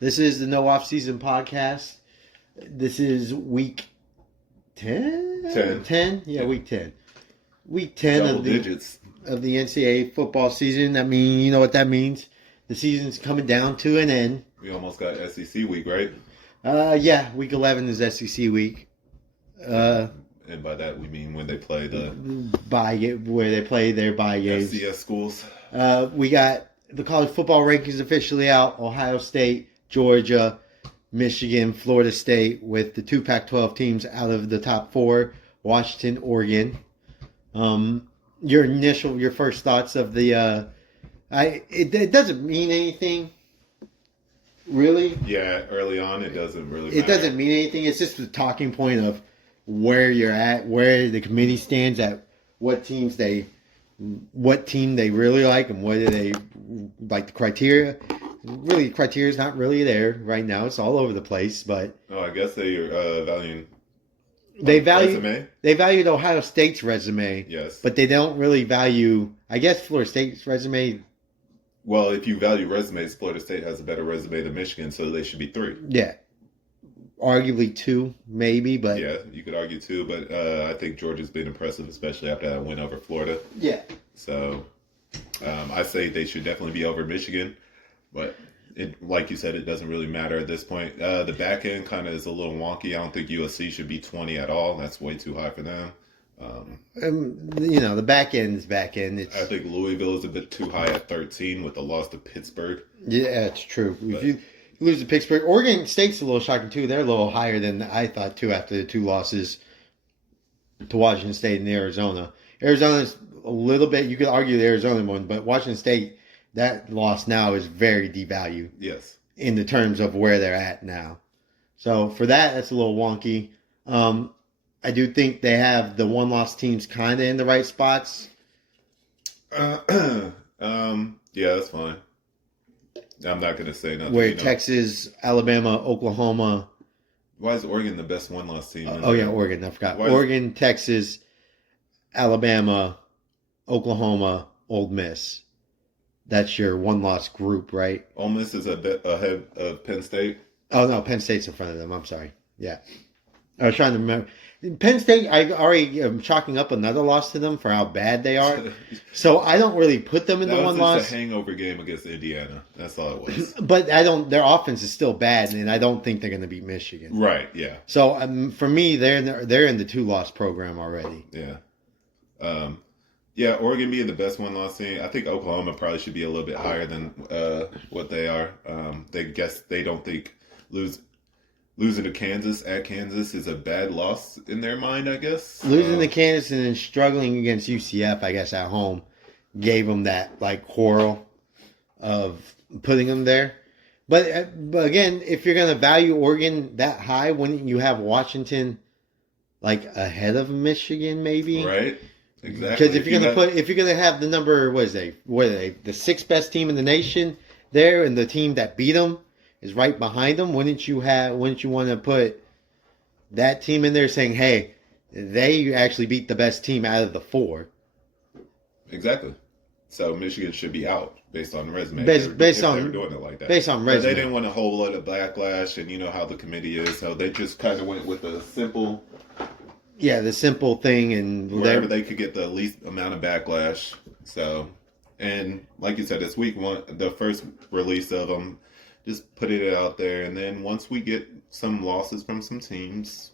This is the No Off Season podcast. This is week 10? 10. 10? Yeah, week 10. Week 10 Double digits. of the NCAA football season. I mean, you know what that means. The season's coming down to an end. We almost got SEC week, right? Yeah, week 11 is SEC week. And by that we mean when they play the Where they play their bye games. FCS schools. We got the college football rankings officially out. Ohio State, Georgia, Michigan, Florida State, with the two Pac-12 teams out of the top four. Washington, Oregon. Your first thoughts of the? It doesn't mean anything, really. Yeah, early on it doesn't really. It doesn't mean anything. It's just the talking point of where you're at, where the committee stands at, what team they really like, and whether they like the criteria. Really, criteria is not really there right now. It's all over the place, but I guess they are valuing. They value resume. They valued Ohio State's resume, Yes, but they don't really value, I guess, Florida State's resume. well, if you value resumes, Florida State has a better resume than Michigan, so they should be 3. Yeah, arguably 2, maybe, but Yeah, you could argue 2, but I think Georgia's been impressive, especially after that win over Florida. yeah. So I say they should definitely be over Michigan, but like you said, it doesn't really matter at this point. The back end kind of is a little wonky. I don't think USC should be 20 at all. That's way too high for them. The back end is back end. I think Louisville is a bit too high at 13 with the loss to Pittsburgh. Yeah, it's true. If you lose to Pittsburgh, Oregon State's a little shocking too. They're a little higher than I thought too after the 2 losses to Washington State and Arizona. Arizona's a little bit. You could argue the Arizona one, but Washington State, that loss now is very devalued. Yes. In the terms of where they're at now. So for that's a little wonky. I do think they have the one-loss teams kind of in the right spots. Yeah, that's fine. I'm not going to say nothing. Where Texas, Alabama, Oklahoma. Why is Oregon the best one-loss team? Oregon. I forgot. Oregon, Texas, Alabama, Oklahoma, Ole Miss. That's your one-loss group, right? Ole Miss is a bit ahead of Penn State. Oh, no, Penn State's in front of them. I'm sorry. Yeah. I was trying to remember. Penn State, I already am chalking up another loss to them for how bad they are. So I don't really put them in the one loss. That was a hangover game against Indiana. That's all it was. But their offense is still bad, and I don't think they're going to beat Michigan. Right, yeah. So for me, they're in the 2-loss program already. Yeah. Yeah, Oregon being the best one-loss team. I think Oklahoma probably should be a little bit higher than what they are. They don't think losing to Kansas at Kansas is a bad loss in their mind, I guess. Losing to Kansas and then struggling against UCF, I guess, at home, gave them that quarrel of putting them there. But again, if you're going to value Oregon that high, wouldn't you have Washington ahead of Michigan, maybe? Right. Exactly. Because if you're gonna have the number, what are they, the 6th best team in the nation there, and the team that beat them is right behind them, wouldn't you want to put that team in there saying, hey, they actually beat the best team out of the 4? Exactly. So Michigan should be out based on resume. Based on they're doing it like that. Based on resume. But they didn't want a whole lot of backlash, and you know how the committee is, so they just kind of went with the simple. Yeah, the simple thing, and wherever they could get the least amount of backlash. So, and like you said, this week the first release of them, just put it out there, and then once we get some losses from some teams,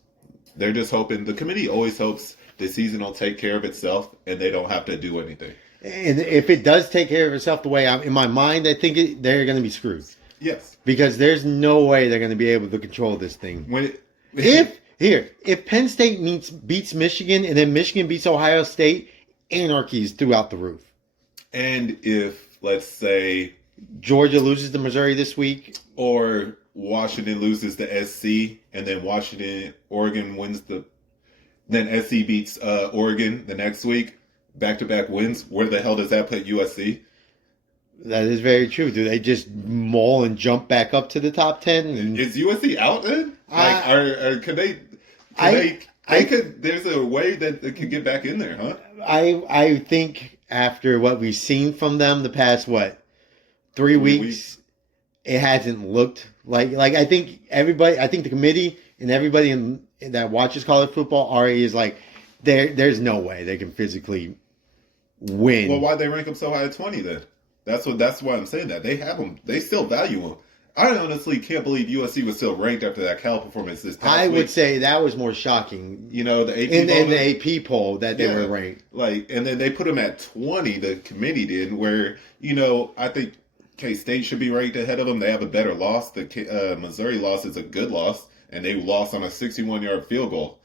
they're just hoping. The committee always hopes the season will take care of itself, and they don't have to do anything. And if it does take care of itself the way in my mind, I think they're going to be screwed. Yes, because there's no way they're going to be able to control this thing. If Penn State beats Michigan and then Michigan beats Ohio State, anarchy is throughout the roof. And if, let's say, Georgia loses to Missouri this week, or Washington loses to SC, and then Oregon wins then SC beats Oregon the next week, back-to-back wins, where the hell does that put USC? That is very true. Do they just maul and jump back up to the top 10? Is USC out then? Could they? There's a way that they could get back in there, huh? I think after what we've seen from them the past 3 weeks, it hasn't looked like I think everybody, I think the committee and everybody that watches college football already is like, there's no way they can physically win. Well, why they rank them so high at 20 then? That's why I'm saying that. They have them. They still value them. I honestly can't believe USC was still ranked after that Cal performance this past I week. would say that was more shocking. You know, the AP in poll, the AP poll that they were ranked. Like, and then they put them at 20, the committee did, where, you know, I think K-State should be ranked ahead of them. They have a better loss. The Missouri loss is a good loss, and they lost on a 61-yard field goal.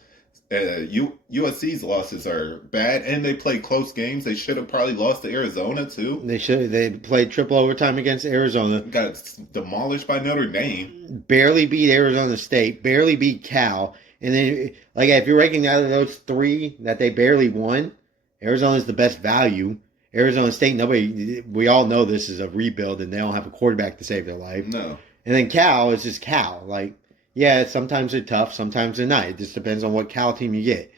USC's losses are bad, and they play close games. They should have probably lost to Arizona, too. They played triple overtime against Arizona. Got demolished by Notre Dame. Barely beat Arizona State. Barely beat Cal. And then, like, if you're ranking out of those three that they barely won, Arizona's the best value. Arizona State, we all know this is a rebuild, and they don't have a quarterback to save their life. No. And then Cal is just Cal. Like, yeah, sometimes they're tough, sometimes they're not. It just depends on what Cal team you get.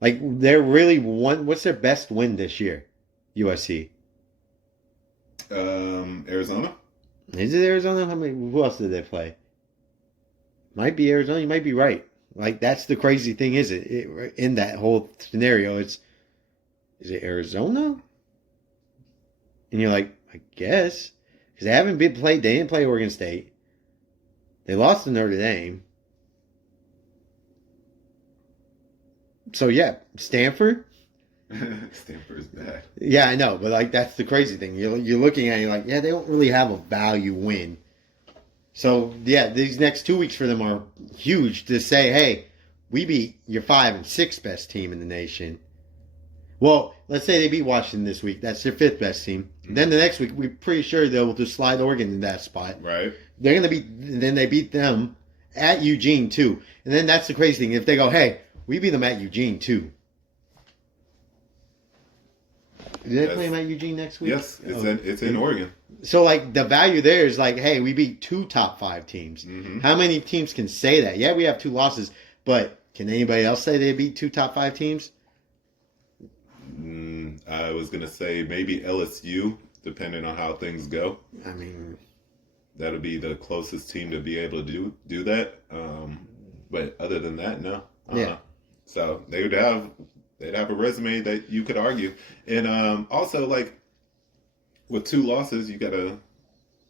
Like, they're really what's their best win this year? USC. Arizona? Is it Arizona? Who else did they play? Might be Arizona. You might be right. Like, that's the crazy thing, is it? In that whole scenario, is it Arizona? And you're like, I guess. Because they didn't play Oregon State. They lost to Notre Dame. So, yeah, Stanford. Stanford's bad. Yeah, I know. But, like, that's the crazy thing. You're looking at it, you're like, yeah, they don't really have a value win. So, yeah, these next 2 weeks for them are huge to say, hey, we beat your 5 and 6 best team in the nation. Well, let's say they beat Washington this week. That's their 5th best team. Mm-hmm. Then the next week, we're pretty sure they'll just slide Oregon in that spot. Right. They're going to then they beat them at Eugene, too. And then that's the crazy thing. If they go, hey, we beat them at Eugene, too. Do they play them at Eugene next week? Yes, it's in Oregon. So, like, the value there is like, hey, we beat 2 top 5 teams. Mm-hmm. How many teams can say that? Yeah, we have 2 losses, but can anybody else say they beat 2 top 5 teams? I was going to say maybe LSU, depending on how things go. I mean, that'll be the closest team to be able to do that. But other than that, no. Yeah. So they'd have a resume that you could argue. And also, like, with 2 losses,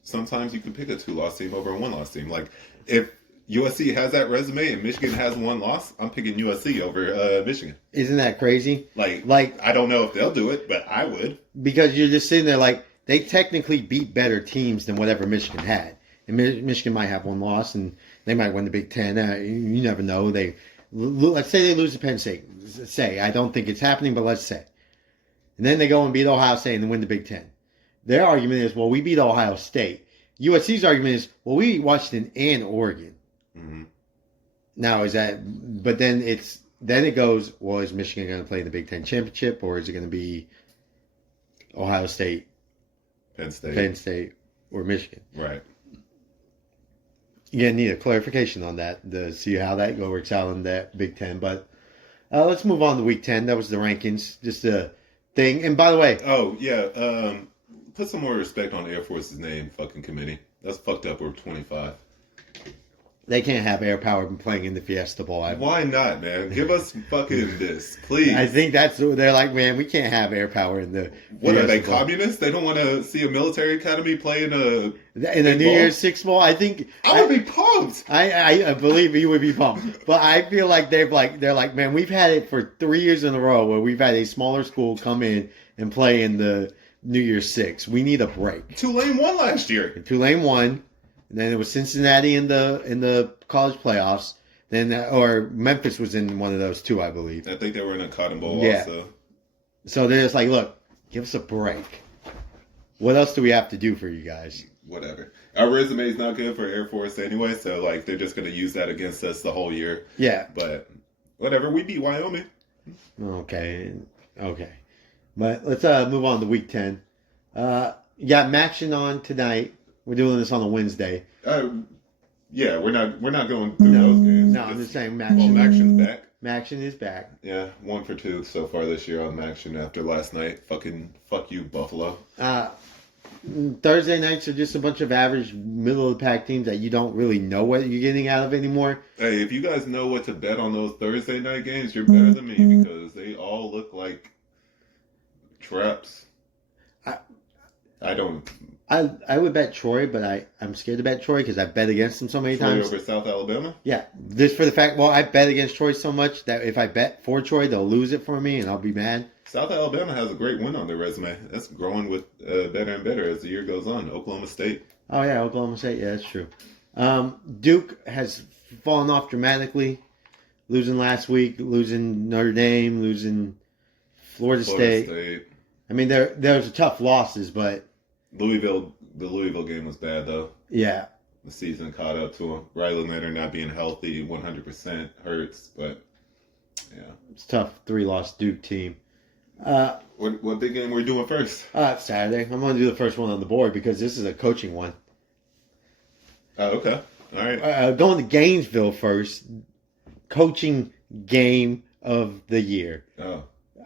sometimes you can pick a 2-loss team over a 1-loss team. Like, if USC has that resume and Michigan has 1 loss, I'm picking USC over Michigan. Isn't that crazy? Like I don't know if they'll do it, but I would. Because you're just sitting there like, they technically beat better teams than whatever Michigan had. And Michigan might have 1 loss, and they might win the Big Ten. You never know. Let's say they lose to Penn State. I don't think it's happening, but let's say. And then they go and beat Ohio State and win the Big Ten. Their argument is, well, we beat Ohio State. USC's argument is, well, we beat Washington and Oregon. Mm-hmm. Now, but then it goes, well, is Michigan going to play the Big Ten championship, or is it going to be Ohio State, Penn State, or Michigan? Right. Yeah, need a clarification on that to see how that works out in that Big Ten. But let's move on to Week 10. That was the rankings, just a thing. And by the way, oh yeah, put some more respect on Air Force's name, fucking committee. That's fucked up. We're 25. They can't have Air Power playing in the Fiesta Bowl. Why not, man? Give us fucking this, please. I think they're like, man, we can't have Air Power in the What Fiesta are they, Bowl. Communists? They don't want to see a military academy play in the New Year's Six Bowl. I think I would be pumped. I believe you would be pumped, but I feel like they're like, man, we've had it for 3 years in a row where we've had a smaller school come in and play in the New Year's Six. We need a break. Tulane won last year. Tulane won. And then it was Cincinnati in the college playoffs. Then or Memphis was in one of those too, I believe. I think they were in a Cotton Bowl also. So they're just like, look, give us a break. What else do we have to do for you guys? Whatever. Our resume is not good for Air Force anyway, so like they're just going to use that against us the whole year. Yeah. But whatever. We beat Wyoming. Okay. But let's move on to Week 10. You got Maction on tonight. We're doing this on a Wednesday. Yeah, we're not going through those games. No, I'm just saying Maction. Well, Maction's back. Maction is back. Yeah, 1 for 2 so far this year on Maction after last night. Fuck you, Buffalo. Thursday nights are just a bunch of average, middle of the pack teams that you don't really know what you're getting out of anymore. Hey, if you guys know what to bet on those Thursday night games, you're better than me because they all look like traps. I, I don't. I would bet Troy, but I'm scared to bet Troy because I bet against them so many Troy times. over South Alabama? Yeah, this for the fact. Well, I bet against Troy so much that if I bet for Troy, they'll lose it for me, and I'll be mad. South Alabama has a great win on their resume. That's growing with better and better as the year goes on. Oklahoma State. Oh yeah, Oklahoma State. Yeah, that's true. Duke has fallen off dramatically, losing last week, losing Notre Dame, losing Florida State. I mean, there was tough losses, but The Louisville game was bad though. yeah, The season caught up to him. Riley Leonard not being healthy 100% hurts, but yeah. it's tough. 3-loss Duke team. What big game we're doing first? It's Saturday. I'm going to do the first one on the board because this is a coaching one. Oh, okay. All right. Going to Gainesville first. Coaching game of the year. Oh.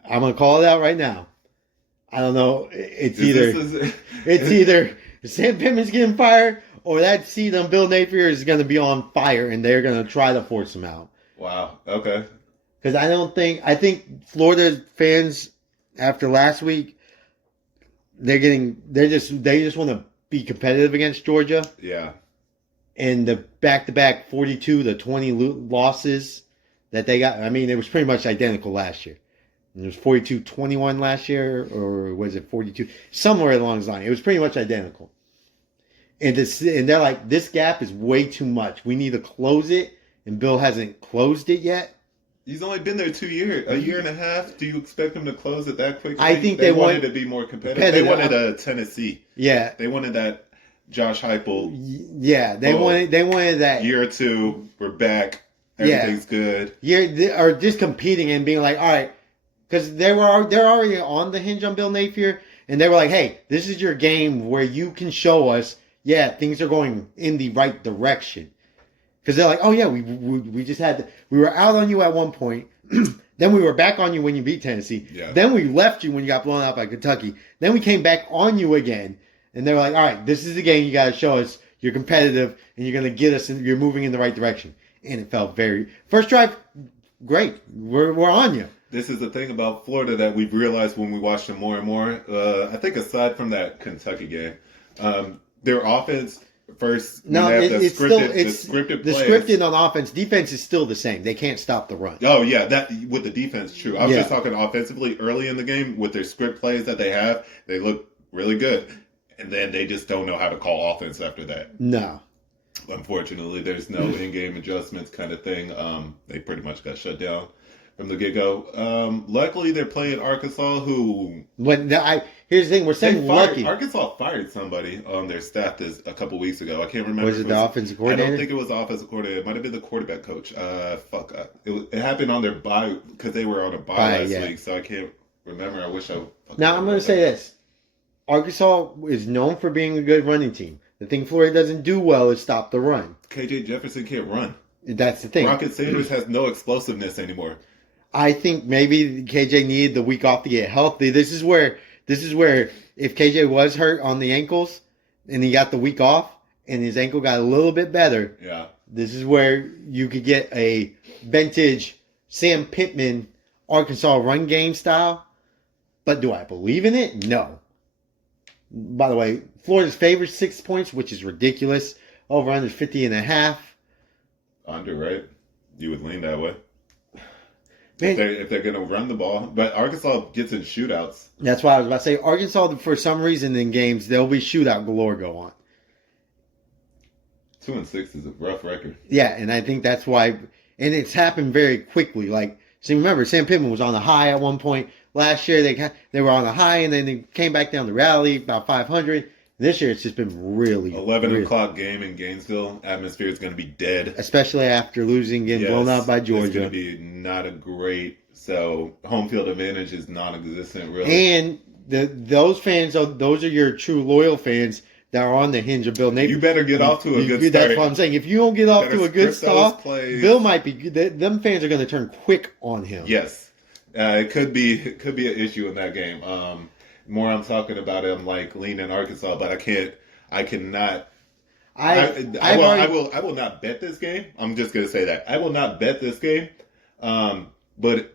I'm going to call it out right now. I don't know. It's It's either Sam Pittman's getting fired or that seat on Bill Napier is going to be on fire and they're going to try to force him out. Wow. Okay. Because I think Florida fans after last week, they just want to be competitive against Georgia. Yeah. And the back-to-back 42 to 20 losses that they got, I mean, it was pretty much identical last year. It was 42-21 last year, or was it 42? Somewhere along the line. It was pretty much identical. And they're like, this gap is way too much. We need to close it, and Bill hasn't closed it yet. He's only been there 2 years, a year and a half. Do you expect him to close it that quickly? I think they want wanted to be more competitive. They wanted a Tennessee. Yeah. They wanted that Josh Heupel. Yeah, they wanted that year or two. We're back. Everything's good. Or just competing and being like, all right, because they're already on the hinge on Bill Napier, and they were like, hey, this is your game where you can show us, yeah, things are going in the right direction. Because they're like, oh yeah, we just we were out on you at one point, then we were back on you when you beat Tennessee, then we left you when you got blown out by Kentucky, then we came back on you again, and they were like, all right, this is the game you got to show us you're competitive and you're going to get us, and you're moving in the right direction. And it felt first drive, great, we're on you. This is the thing about Florida that we've realized when we watch them more and more. I think aside from that Kentucky game, their offense first. No, the scripted on offense. Defense is still the same. They can't stop the run. Oh yeah, that with the defense, true. I was just talking offensively early in the game with their script plays that they have. They look really good, and then they just don't know how to call offense after that. No. Unfortunately, there's no in-game adjustments kind of thing. They pretty much got shut down from the get-go. Luckily, they're playing Arkansas, who... Here's the thing, we're saying lucky. Arkansas fired somebody on their staff a couple weeks ago. I can't remember. Was it the offensive coordinator? I don't think it was the offensive coordinator. It might have been the quarterback coach. It happened on their bye, because they were on a bye last week, so I can't remember. I wish I... Now, I'm going to say this. Arkansas is known for being a good running team. The thing Florida doesn't do well is stop the run. KJ Jefferson can't run. That's the thing. Rocket Sanders has no explosiveness anymore. I think maybe KJ needed the week off to get healthy. This is where if KJ was hurt on the ankles and he got the week off and his ankle got a little bit better, this is where you could get a vintage Sam Pittman Arkansas run game style. But do I believe in it? No. By the way, Florida's favored 6 points, which is ridiculous. Over under 50.5. Under, right? You would lean that way. Man, if they're going to run the ball. But Arkansas gets in shootouts. That's why I was about to say. Arkansas, for some reason in games, there'll be shootout galore go on. 2-6 is a rough record. Yeah, and I think that's why. And it's happened very quickly. Like, see, remember, Sam Pittman was on a high at one point. Last year, they were on a high, and then they came back down to rally, about 500. This year, it's just been really 11 o'clock game in Gainesville. Atmosphere is going to be dead. Especially after getting blown out by Georgia. It's going to be not a great... So, home field advantage is non-existent, really. And those fans, those are your true loyal fans that are on the hinge of Bill Napier. You better get off to a good start. That's what I'm saying. If you don't get off to a good start, Bill might be... Them fans are going to turn quick on him. Yes. It could be an issue in that game. more I'm talking about it, I'm like leaning Arkansas, but I cannot. I will not bet this game. I'm just gonna say that I will not bet this game. But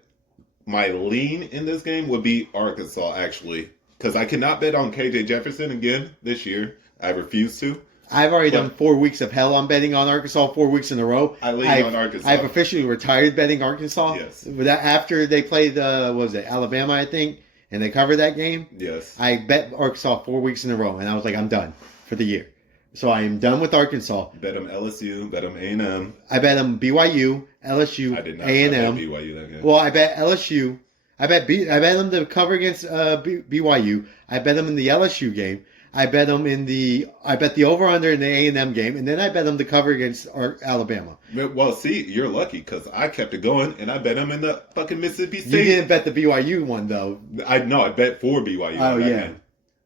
my lean in this game would be Arkansas actually, because I cannot bet on KJ Jefferson again this year. I refuse to. I've already done 4 weeks of hell on betting on Arkansas 4 weeks in a row. I lean on Arkansas. I've officially retired betting Arkansas. Yes. After they played, what was it, Alabama, I think, and they covered that game. Yes. I bet Arkansas 4 weeks in a row, and I was like, I'm done for the year. So I am done with Arkansas. Bet them LSU, bet them A&M. I bet them BYU, LSU, I did not A&M. bet BYU that game. Well, I bet LSU. I bet them to cover against BYU. I bet them in the LSU game. I bet the over-under in the A&M game, and then I bet them to cover against Alabama. Well, see, you're lucky because I kept it going, and I bet them in the fucking Mississippi State. You didn't bet the BYU one, though. I bet for BYU. Oh, yeah. Game.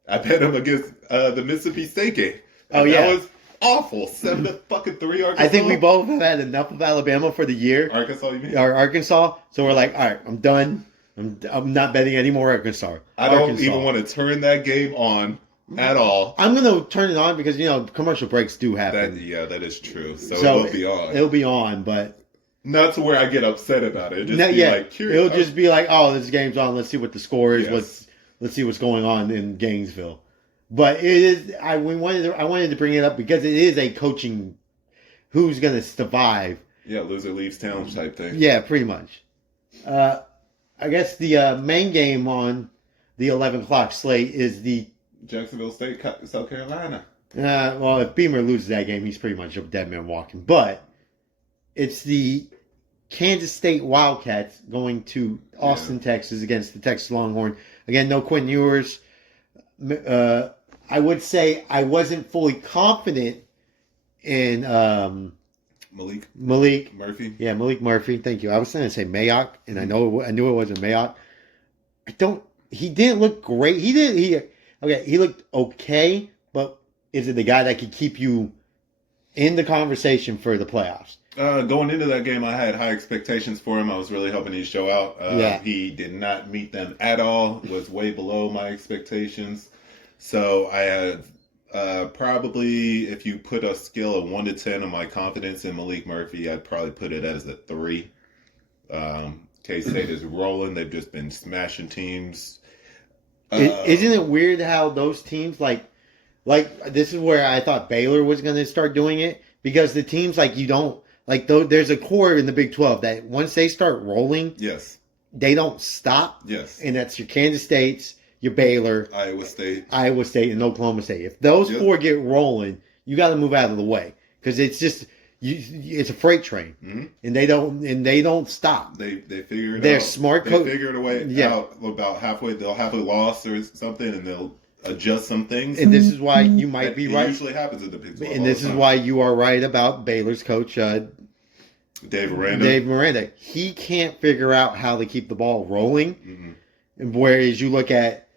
I bet them against the Mississippi State game. Oh, yeah. That was awful. 7-3 Arkansas. I think we both have had enough of Alabama for the year. Arkansas, you mean? Or Arkansas. So we're like, all right, I'm done. I'm not betting any more Arkansas. I don't even want to turn that game on at all. I'm going to turn it on because, commercial breaks do happen. That is true. So it will be on. It'll be on, but... Not to where I get upset about it. It'll just be like, oh, this game's on. Let's see what the score is. Yes. Let's see what's going on in Gainesville. But it is. I wanted to bring it up because it is a coaching. Who's going to survive? Yeah, loser leaves town type thing. Yeah, pretty much. I guess the main game on the 11 o'clock slate is the Jacksonville State, South Carolina. Well, if Beamer loses that game, he's pretty much a dead man walking. But it's the Kansas State Wildcats going to Austin, Texas against the Texas Longhorn. Again, no Quinn Ewers. I would say I wasn't fully confident in Malik Murphy. Yeah, Malik Murphy. Thank you. I was going to say Mayock, and I knew it wasn't Mayock. He didn't look great. He looked okay, but is it the guy that could keep you in the conversation for the playoffs? Going into that game, I had high expectations for him. I was really hoping he'd show out. He did not meet them at all. Was way below my expectations. So I had probably, if you put a scale of 1 to 10 on my confidence in Malik Murphy, I'd probably put it as a 3. K-State is rolling. They've just been smashing teams. Isn't it weird how those teams like this is where I thought Baylor was going to start doing it, because the teams there's a core in the Big 12 that once they start rolling, yes, they don't stop. Yes, and that's your Kansas States, your Baylor, Iowa State, and Oklahoma State. If those four get rolling, you got to move out of the way because it's just it's a freight train, and they don't stop. They figure it out. They're smart. They figure it out about halfway. They'll have a loss or something, and they'll adjust some things. And this is why you might be right. It usually happens in the Big 12. And this is why you are right about Baylor's coach, Dave Miranda. He can't figure out how to keep the ball rolling. Whereas you look at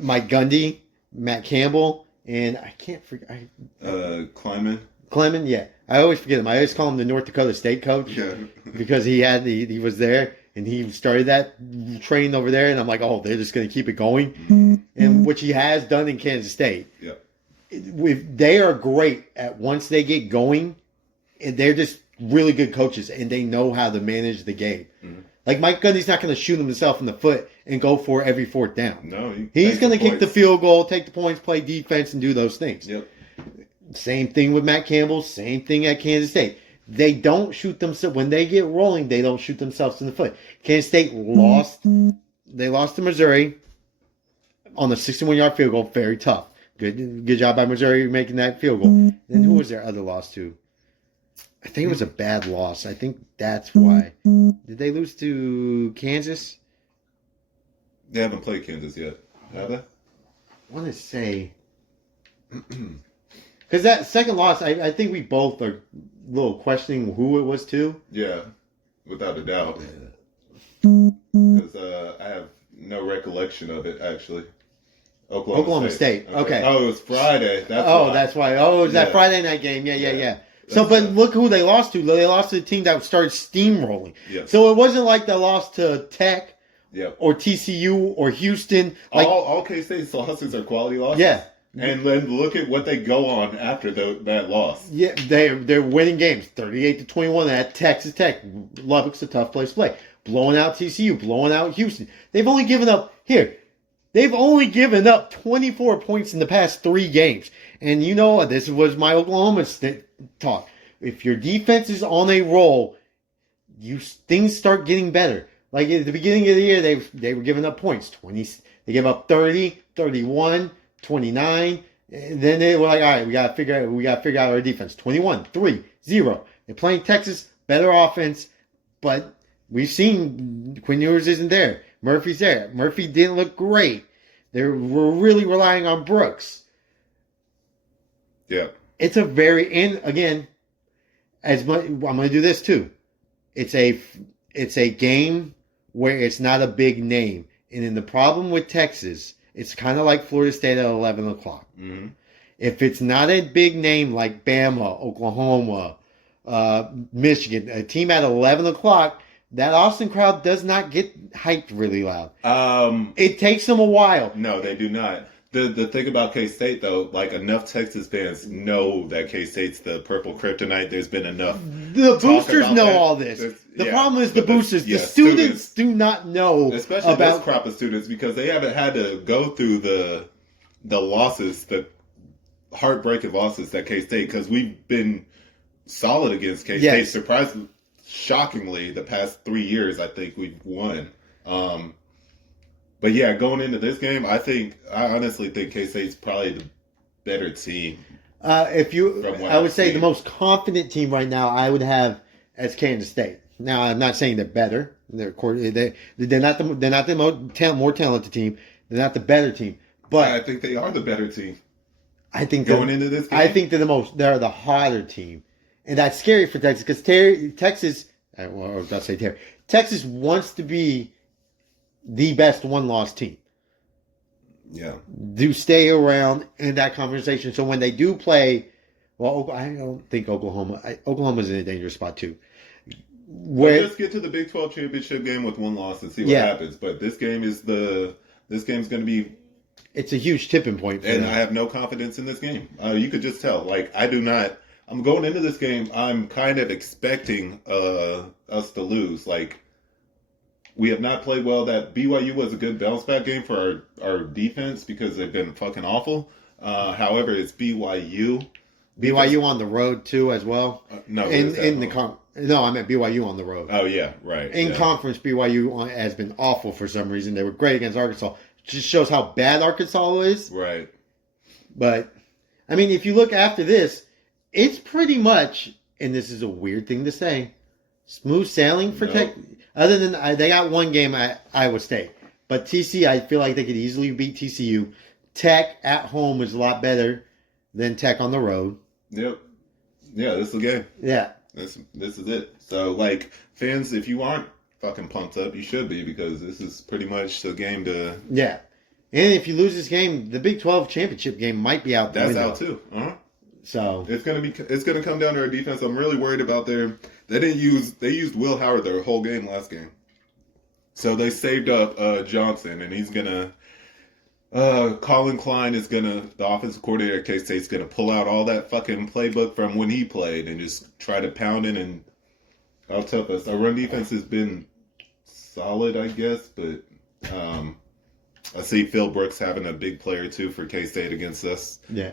Mike Gundy, Matt Campbell, and I can't forget. Clement, yeah. I always forget him. I always call him the North Dakota State coach. Yeah. Because he was there and he started that train over there, and I'm like, oh, they're just going to keep it going, and which he has done in Kansas State. Yeah. They are great at once they get going, and they're just really good coaches, and they know how to manage the game. Like Mike Gundy's not going to shoot himself in the foot and go for every fourth down. No, he's going to kick the field goal, take the points, play defense, and do those things. Yep. Same thing with Matt Campbell. Same thing at Kansas State. They don't shoot themselves when they get rolling. They don't shoot themselves in the foot. Kansas State lost. They lost to Missouri on the 61-yard field goal. Very tough. Good job by Missouri making that field goal. And who was their other loss to? I think it was a bad loss. I think that's why. Did they lose to Kansas? They haven't played Kansas yet, have they? I want to say, because that second loss, I think we both are a little questioning who it was to. Yeah, without a doubt. Because I have no recollection of it, actually. Oklahoma State. Okay. Oh, it was Friday. That's why. Oh, it was that Friday night game. Yeah. So, but look who they lost to. They lost to the team that started steamrolling. Yes. So it wasn't like they lost to Tech Yep. or TCU or Houston. Like, all K-State's losses are quality losses. yeah. And then look at what they go on after that loss. Yeah, they're winning games 38-21 at Texas Tech. Lubbock's a tough place to play. Blowing out TCU, blowing out Houston. They've only given up 24 points in the past 3 games. And you know, this was my Oklahoma talk. If your defense is on a roll, things start getting better. Like at the beginning of the year, they were giving up points. They gave up 30, 31, 29. And then they were like, all right, we gotta figure out our defense. 21, 3, 0. They're playing Texas, better offense, but we've seen Quinn Ewers isn't there. Murphy's there. Murphy didn't look great. We're really relying on Brooks. Yeah. It's a and again, I'm going to do this too. It's a game where it's not a big name. And then the problem with Texas, it's kind of like Florida State at 11 o'clock. Mm-hmm. If it's not a big name like Bama, Oklahoma, Michigan, a team at 11 o'clock, that Austin crowd does not get hyped really loud. It takes them a while. No, they do not. The thing about K-State, though, like enough Texas fans know that K-State's the purple kryptonite. There's been enough. The boosters know that. all this. The problem is the boosters. The students do not know, especially about this crop of students, because they haven't had to go through the losses, the heartbreaking losses that K-State, because we've been solid against K-State. Yes. Surprisingly, shockingly, the past 3 years, I think we've won. But yeah, going into this game, I honestly think K-State's probably the better team. I would say the most confident team right now, I would have as Kansas State. Now, I'm not saying they're better. They're not the more talented team. They're not the better team. But I think they are the better team. I think going into this game, I think they're the hotter team, and that's scary for Texas because Texas. Well, I was about to say Terry. Texas wants to be the best one-loss team. Yeah. Do stay around in that conversation. So when they do play, well, I don't think Oklahoma's in a dangerous spot too. Just get to the Big 12 championship game with one loss and see what happens. But this game's going to be. It's a huge tipping point. And I have no confidence in this game. You could just tell. Like, I do not. I'm going into this game. I'm kind of expecting us to lose. Like, we have not played well. That BYU was a good bounce back game for our defense because they've been fucking awful. However, it's BYU. BYU on the road too, as well. No, I meant BYU on the road. Oh yeah, right. In conference, BYU has been awful for some reason. They were great against Arkansas. Just shows how bad Arkansas is. Right. But I mean, if you look after this, it's pretty much, and this is a weird thing to say, smooth sailing for Tech. Other than they got one game at Iowa State. But TC, I feel like they could easily beat TCU. Tech at home is a lot better than Tech on the road. Yep. Yeah, this is the game. Yeah. This is it. So, like, fans, if you aren't fucking pumped up, you should be, because this is pretty much the game to... Yeah. And if you lose this game, the Big 12 championship game might be out the window. That's out too. Uh-huh. So it's gonna come down to our defense. I'm really worried about they used Will Howard their whole game last game. So they saved up Johnson, and he's gonna Colin Klein is the offensive coordinator at K-State's gonna pull out all that fucking playbook from when he played and just try to pound it and I'll tell us. Our run defense has been solid, I guess, but I see Phil Brooks having a big player too for K-State against us. Yeah.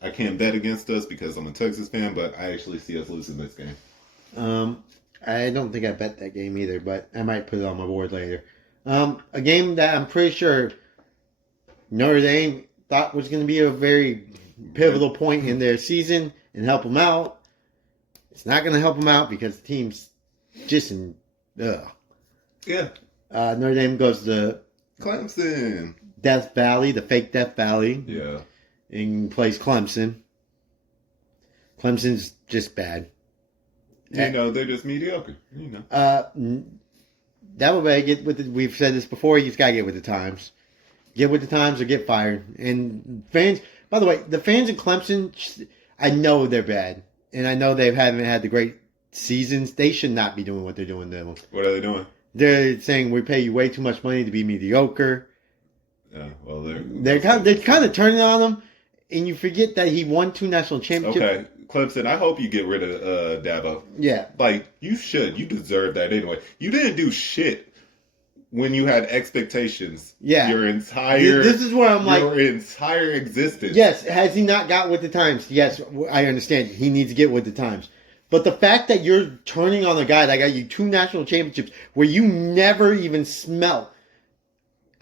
I can't bet against us because I'm a Texas fan, but I actually see us losing this game. I don't think I bet that game either, but I might put it on my board later. A game that I'm pretty sure Notre Dame thought was going to be a very pivotal point in their season and help them out. It's not going to help them out because the team's just in... Yeah. Notre Dame goes to Clemson. Death Valley, the fake Death Valley. Yeah. And plays Clemson. Clemson's just bad. They're just mediocre. That way, we've said this before. You just gotta get with the times. Get with the times or get fired. And fans, by the way, the fans in Clemson, I know they're bad, and I know they haven't had the great seasons. They should not be doing what they're doing. What are they doing? They're saying we pay you way too much money to be mediocre. Yeah, well, They're kind of turning on him, and you forget that he won 2 national championships. okay. Clemson, I hope you get rid of Dabo. Yeah. Like, you should. You deserve that anyway. You didn't do shit when you had expectations. Yeah. Your entire... This is where I'm like... Your entire existence. Yes, has he not got with the times? Yes, I understand. He needs to get with the times. But the fact that you're turning on a guy that got you 2 national championships where you never even smelt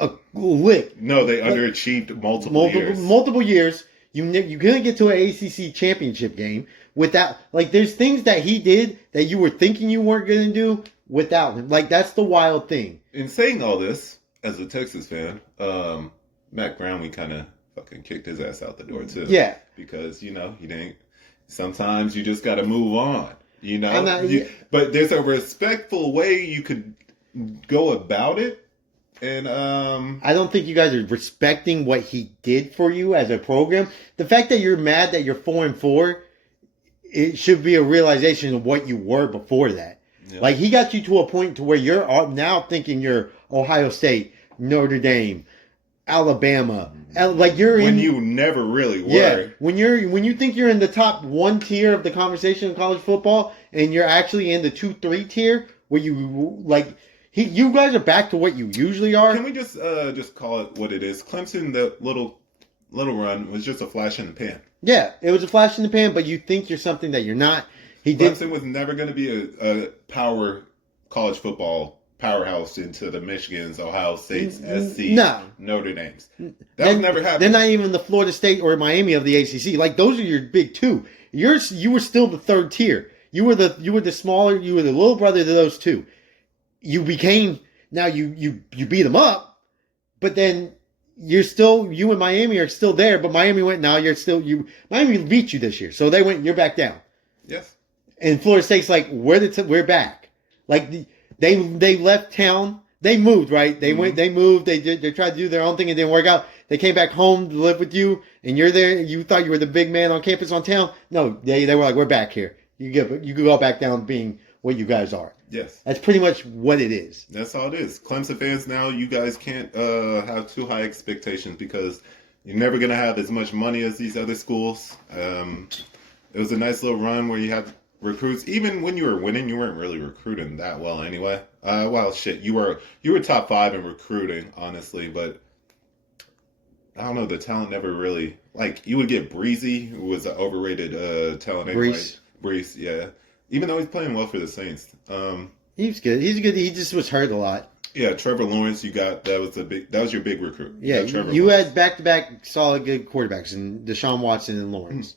a lick. No, they underachieved multiple years. You couldn't get to an ACC championship game without, like, there's things that he did that you were thinking you weren't going to do without him. Like, that's the wild thing. In saying all this, as a Texas fan, Matt Brown, we kind of fucking kicked his ass out the door too. Yeah. Because, you know, he didn't, sometimes you just got to move on, you know? But there's a respectful way you could go about it. And I don't think you guys are respecting what he did for you as a program. The fact that you're mad that you're 4-4, it should be a realization of what you were before that. Yeah. Like, he got you to a point to where you're now thinking you're Ohio State, Notre Dame, Alabama. Like, you're when you never really were. Yeah, when you think you're in the top 1 tier of the conversation in college football, and you're actually in the 2-3 tier where you like. You guys are back to what you usually are. Can we just call it what it is? Clemson, the little run was just a flash in the pan. Yeah, it was a flash in the pan, but you think you're something that you're not. Clemson was never going to be a power college football powerhouse into the Michigans, Ohio States, SC, Notre Dames. That was never happening. They're not even the Florida State or Miami of the ACC. Like, those are your big 2. You were still the 3rd tier. You were the smaller. You were the little brother to those 2. You became, now you beat them up, but then you and Miami are still there, but Miami went, now Miami beat you this year. So they went, you're back down. Yes. And Florida State's like, we're back. Like, they left town, they moved, right? They moved, they tried to do their own thing, it didn't work out. They came back home to live with you, and you're there, you thought you were the big man on campus on town. No, they were like, we're back here. You could go back down being what you guys are. Yes. That's pretty much what it is. That's all it is. Clemson fans, now you guys can't have too high expectations because you're never going to have as much money as these other schools. It was a nice little run where you had recruits. Even when you were winning, you weren't really recruiting that well anyway. Well, shit, you were top 5 in recruiting, honestly, but I don't know, the talent never really, like, you would get Breezy, who was an overrated talent anyway. Breeze, yeah. Even though he's playing well for the Saints. He's good. He's good. He just was hurt a lot. Yeah, Trevor Lawrence, that was your big recruit. Yeah, you had back-to-back solid good quarterbacks in Deshaun Watson and Lawrence.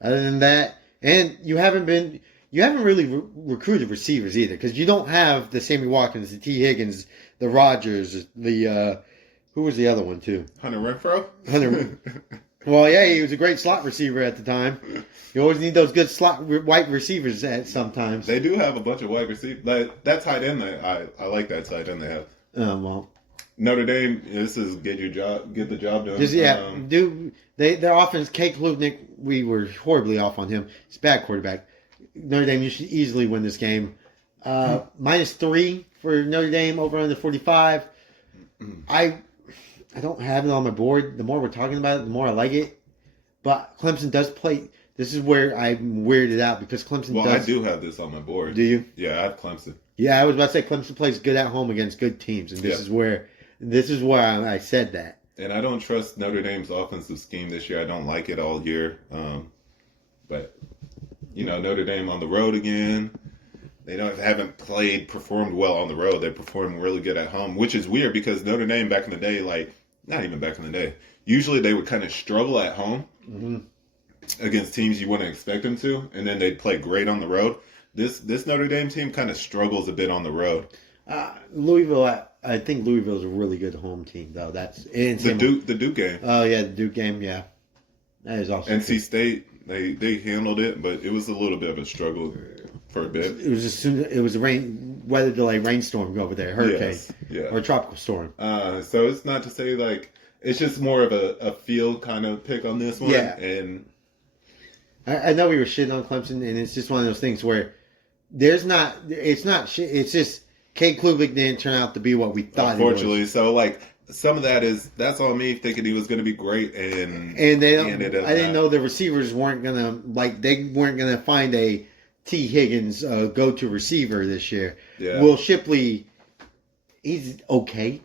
Other than that, and you haven't really recruited receivers either, because you don't have the Sammy Watkins, the T. Higgins, the Rodgers, the who was the other one too? Hunter Renfrow. Well, yeah, he was a great slot receiver at the time. You always need those good slot white receivers at sometimes. They do have a bunch of wide receivers. That tight end, I like that tight end they have. Well, Notre Dame, this is get the job done. Just, their offense, Kate Klubnik, we were horribly off on him. He's a bad quarterback. Notre Dame, you should easily win this game. -3 for Notre Dame over under 45. I don't have it on my board. The more we're talking about it, the more I like it. But Clemson does play. This is where I'm weirded out because Clemson does. Well, I do have this on my board. Do you? Yeah, I have Clemson. Yeah, I was about to say Clemson plays good at home against good teams, and this is where I said that. And I don't trust Notre Dame's offensive scheme this year. I don't like it all year. But Notre Dame on the road again. They haven't performed well on the road. They perform really good at home, which is weird because Notre Dame back in the day, not even back in the day, usually they would kind of struggle at home against teams you wouldn't expect them to, and then they'd play great on the road. This Notre Dame team kind of struggles a bit on the road. Louisville, I think Louisville is a really good home team, though. That's the Duke game. Oh yeah, the Duke game. Yeah, that is awesome. NC State, they handled it, but it was a little bit of a struggle for a bit. It was a weather delay rainstorm over there, hurricane, or a tropical storm. So it's not to say it's just more of a feel kind of pick on this one. Yeah, and I know we were shitting on Clemson, and it's just one of those things where it's not shit. It's just Cade Klubnik didn't turn out to be what we thought he Unfortunately, was. so like some of that's on me thinking he was going to be great, and And he ended up I didn't not. know the receivers weren't gonna they weren't gonna find a T Higgins go-to receiver this year. Yeah. Will Shipley, he's okay.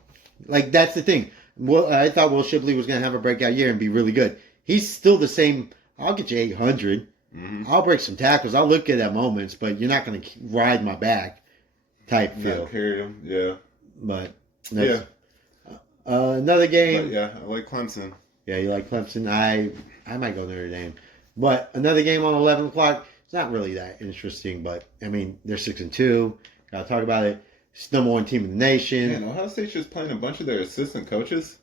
Like that's the thing. Well, I thought Will Shipley was gonna have a breakout year and be really good. He's still the same. I'll get you 800. I'll break some tackles. I'll look good at moments, but you're not gonna ride my back type feel. Not carry him, yeah, But yeah. another game. But yeah, I like Clemson. Yeah, you like Clemson. I might go Notre Dame. But another game on 11 o'clock. It's not really that interesting, but I mean they're 6-2. Gotta talk about it. It's the number one team in the nation. Man, Ohio State's just playing a bunch of their assistant coaches.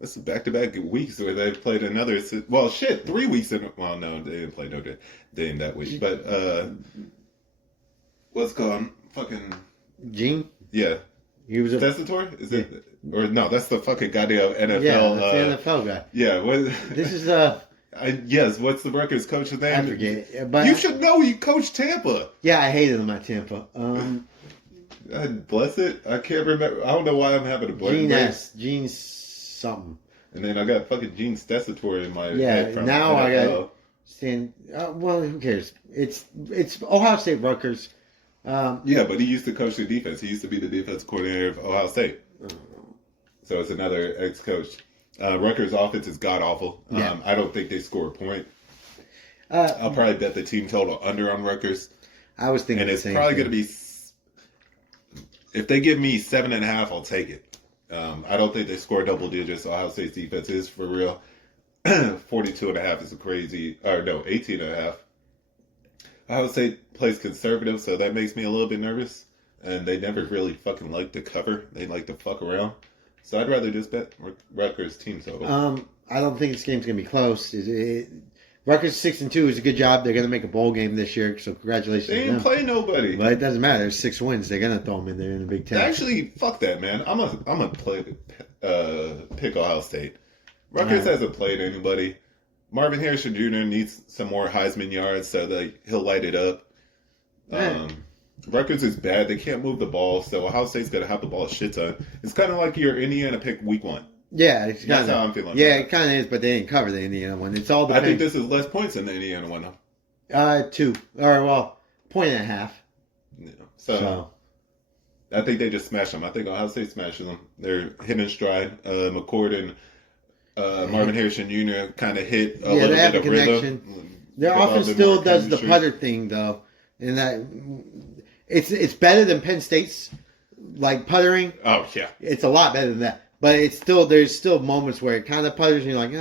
This is back-to-back weeks where they've played another. 3 weeks in. Well, no, they didn't play Notre Dame that week. But what's it called? Fucking Gene, yeah, he was a Tessitore? Is it? Or no, that's the fucking goddamn NFL. yeah, that's the NFL guy. Yeah, what? This is yes. What's the Rutgers coach's name? I forget, but You should know. You coached Tampa. yeah, I hated him at Tampa. God bless it. I can't remember. I don't know why I'm having a blank. Gene something. And then I got fucking Gene Tessitore in my Yeah, head from now I NFL. got well, who cares? It's Ohio State Rutgers. Yeah, but he used to coach the defense. He used to be the defense coordinator of Ohio State. So it's another ex-coach. Rutgers' offense is god-awful. Yeah. I don't think they score a point. I'll probably bet the team total under on Rutgers. I was thinking And the it's same probably thing. going to be... If they give me 7.5, I'll take it. I don't think they score double digits. Ohio State's defense is for real. 42.5 is a crazy... Or no, 18.5. Ohio State plays conservative, so that makes me a little bit nervous. And they never really fucking like to cover. They like to fuck around. So I'd rather just bet Rutgers team total. I don't think this game's gonna be close. Rutgers 6-2 is a good job. They're gonna make a bowl game this year, so congratulations They to didn't them. play nobody. But it doesn't matter. There's 6 wins. They're gonna throw them in there in the Big Ten. Actually, fuck that, man. I'm a pick Ohio State. Rutgers hasn't played anybody. Marvin Harrison Jr. needs some more Heisman yards so that he'll light it up. Yeah. Rutgers is bad. They can't move the ball, so Ohio State's gonna have the ball a shit ton. It's kind of like your Indiana pick week 1. Yeah, it's That's kinda, how I'm feeling. Yeah, about it kind of is, but they didn't cover the Indiana one. It's all I think depends. this is less points than the Indiana one. 2 or well, 1.5. Yeah. So, So I think they just smashed them. I think Ohio State smashes them. They're hitting stride. McCord and Marvin Harrison Jr. kind of hit a Yeah, little they have bit a of rhythm. connection. Their A little offense bit still more does the chemistry. putter thing though, and that it's better than Penn State's like puttering. Oh yeah, It's a lot better than that, but there's still moments where it kind of putters and you're like,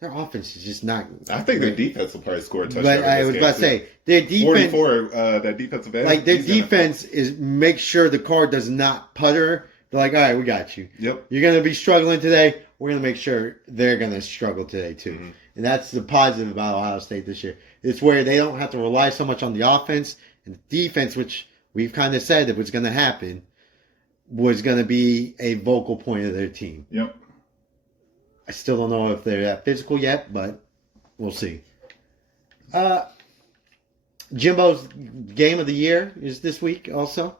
their offense is just not. I think their defense will probably score a touchdown. But in I this was game, about to too. say their defense, 44. That defensive end. like their he's gonna- defense is make sure the car does not putter. They're like, all right, we got you. Yep. You're going to be struggling today. We're going to make sure they're going to struggle today, too. Mhm. And that's the positive about Ohio State this year. It's where they don't have to rely so much on the offense and the defense, which we've kind of said that was going to happen, was going to be a vocal point of their team. Yep. I still don't know if they're that physical yet, but we'll see. Jimbo's game of the year is this week also.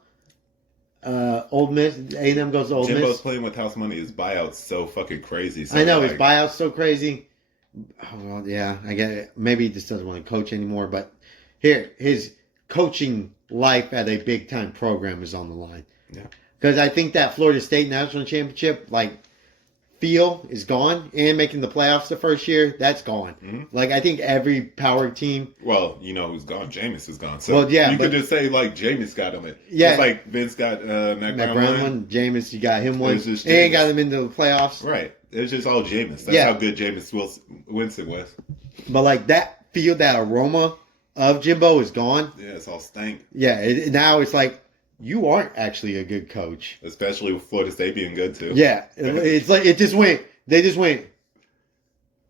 Old Miss, A&M goes to Old Jimbo's Miss. playing with house money. His buyout's so fucking crazy. So I know like, his buyout's so crazy. Oh, well, yeah, I get it. Maybe he just doesn't want to coach anymore. But here, his coaching life at a big time program is on the line. Yeah. Because I think that Florida State national championship, feel is gone, and making the playoffs the first year, that's gone. Mhm. I think every power team. Well, you know who's gone? Jameis is gone. So Well, yeah, you but- could just say like Jameis got him. Yeah. Just like Vince got Matt Matt Brown Brown one. won, Jameis, you got him one, It's just and Jameis. got him into the playoffs. Right. It's just all Jameis. That's Yeah. how good Jameis Winston was. But that feel, that aroma of Jimbo is gone. Yeah, it's all stank. Yeah, now it's like you aren't actually a good coach. Especially with Florida State being good too. Yeah, it's like it just went. They just went.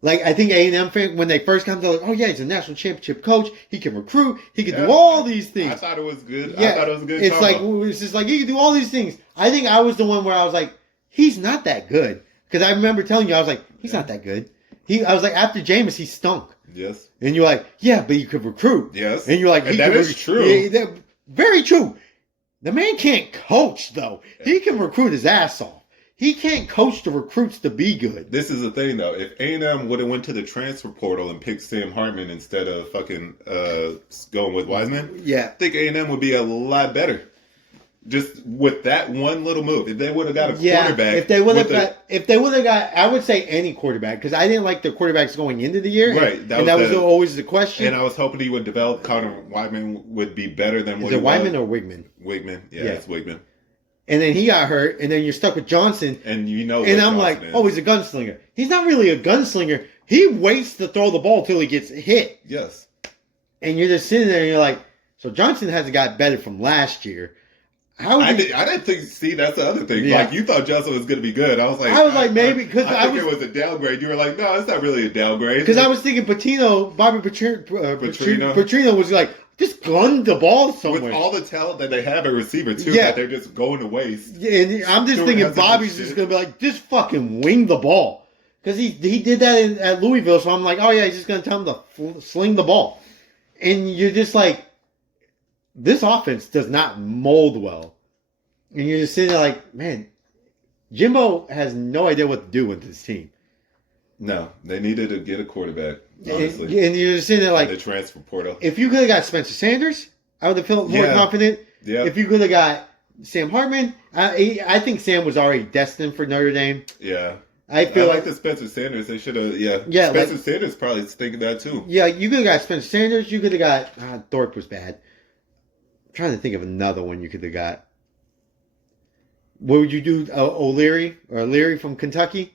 I think A&M fan when they first come, they're like, "Oh yeah, he's a national championship coach. He can recruit. He can Yeah. do all these I things." thought it was good. Yeah, I thought it was a good it's combo. it's just like he can do all these things. I think I was the one where I was like, "He's not that good," because I remember telling you, I was like, "He's not that good." I was like, after Jameis, he stunk, Yes. and you're like, "Yeah, but you could recruit." Yes. And you're like, And he that could is true. Yeah, very true. The man can't coach, though. He can recruit his ass off. He can't coach the recruits to be good. This is the thing, though. If A&M would have went to the transfer portal and picked Sam Hartman instead of fucking going with Wiseman, Yeah. I think A&M would be a lot better. Just with that one little move. If they would have got a quarterback. If they would have got, I would say any quarterback, because I didn't like the quarterbacks going into the year. Right. That was always the question. And I was hoping he would develop. Connor Weigman would be better than Is what it he was. Wyman or Wigman? Wigman. Yeah, Yeah. it's Wigman. And then he got hurt, and then you're stuck with Johnson. And you know, And what I'm Johnson like, is. oh, he's a gunslinger. He's not really a gunslinger. He waits to throw the ball till he gets hit. Yes. And you're just sitting there and you're like, so Johnson hasn't got better from last year. I didn't think. See, that's the other thing. Yeah. Like you thought Johnson was going to be good. I was like, maybe because I think it was a downgrade. You were like, no, it's not really a downgrade. because I was thinking Bobby Petrino was like, just gun the ball somewhere. with all the talent that they have at receiver too, Yeah. that they're just going to waste. Yeah, and I'm just Stewart thinking hasn't Bobby's done just shit. gonna be like, just fucking wing the ball, because he did that at Louisville. So I'm like, oh yeah, he's just gonna tell him to sling the ball, and you're just like, this offense does not mold well, and you're just sitting there like, man, Jimbo has no idea what to do with this team, No, they needed to get a quarterback. Honestly, and you're just sitting there like like, the transfer portal. if you could have got Spencer Sanders, I would have felt more Yeah. confident. Yeah, If you could have got Sam Hartman, I think Sam was already destined for Notre Dame. yeah. I I feel like the Spencer Sanders. They should have. Yeah, Yeah, Spencer Sanders probably thinking that too. yeah, you could have got Spencer Sanders. You could have got Thorpe was bad. I'm trying to think of another one you could have got. What would you do, O'Leary from Kentucky?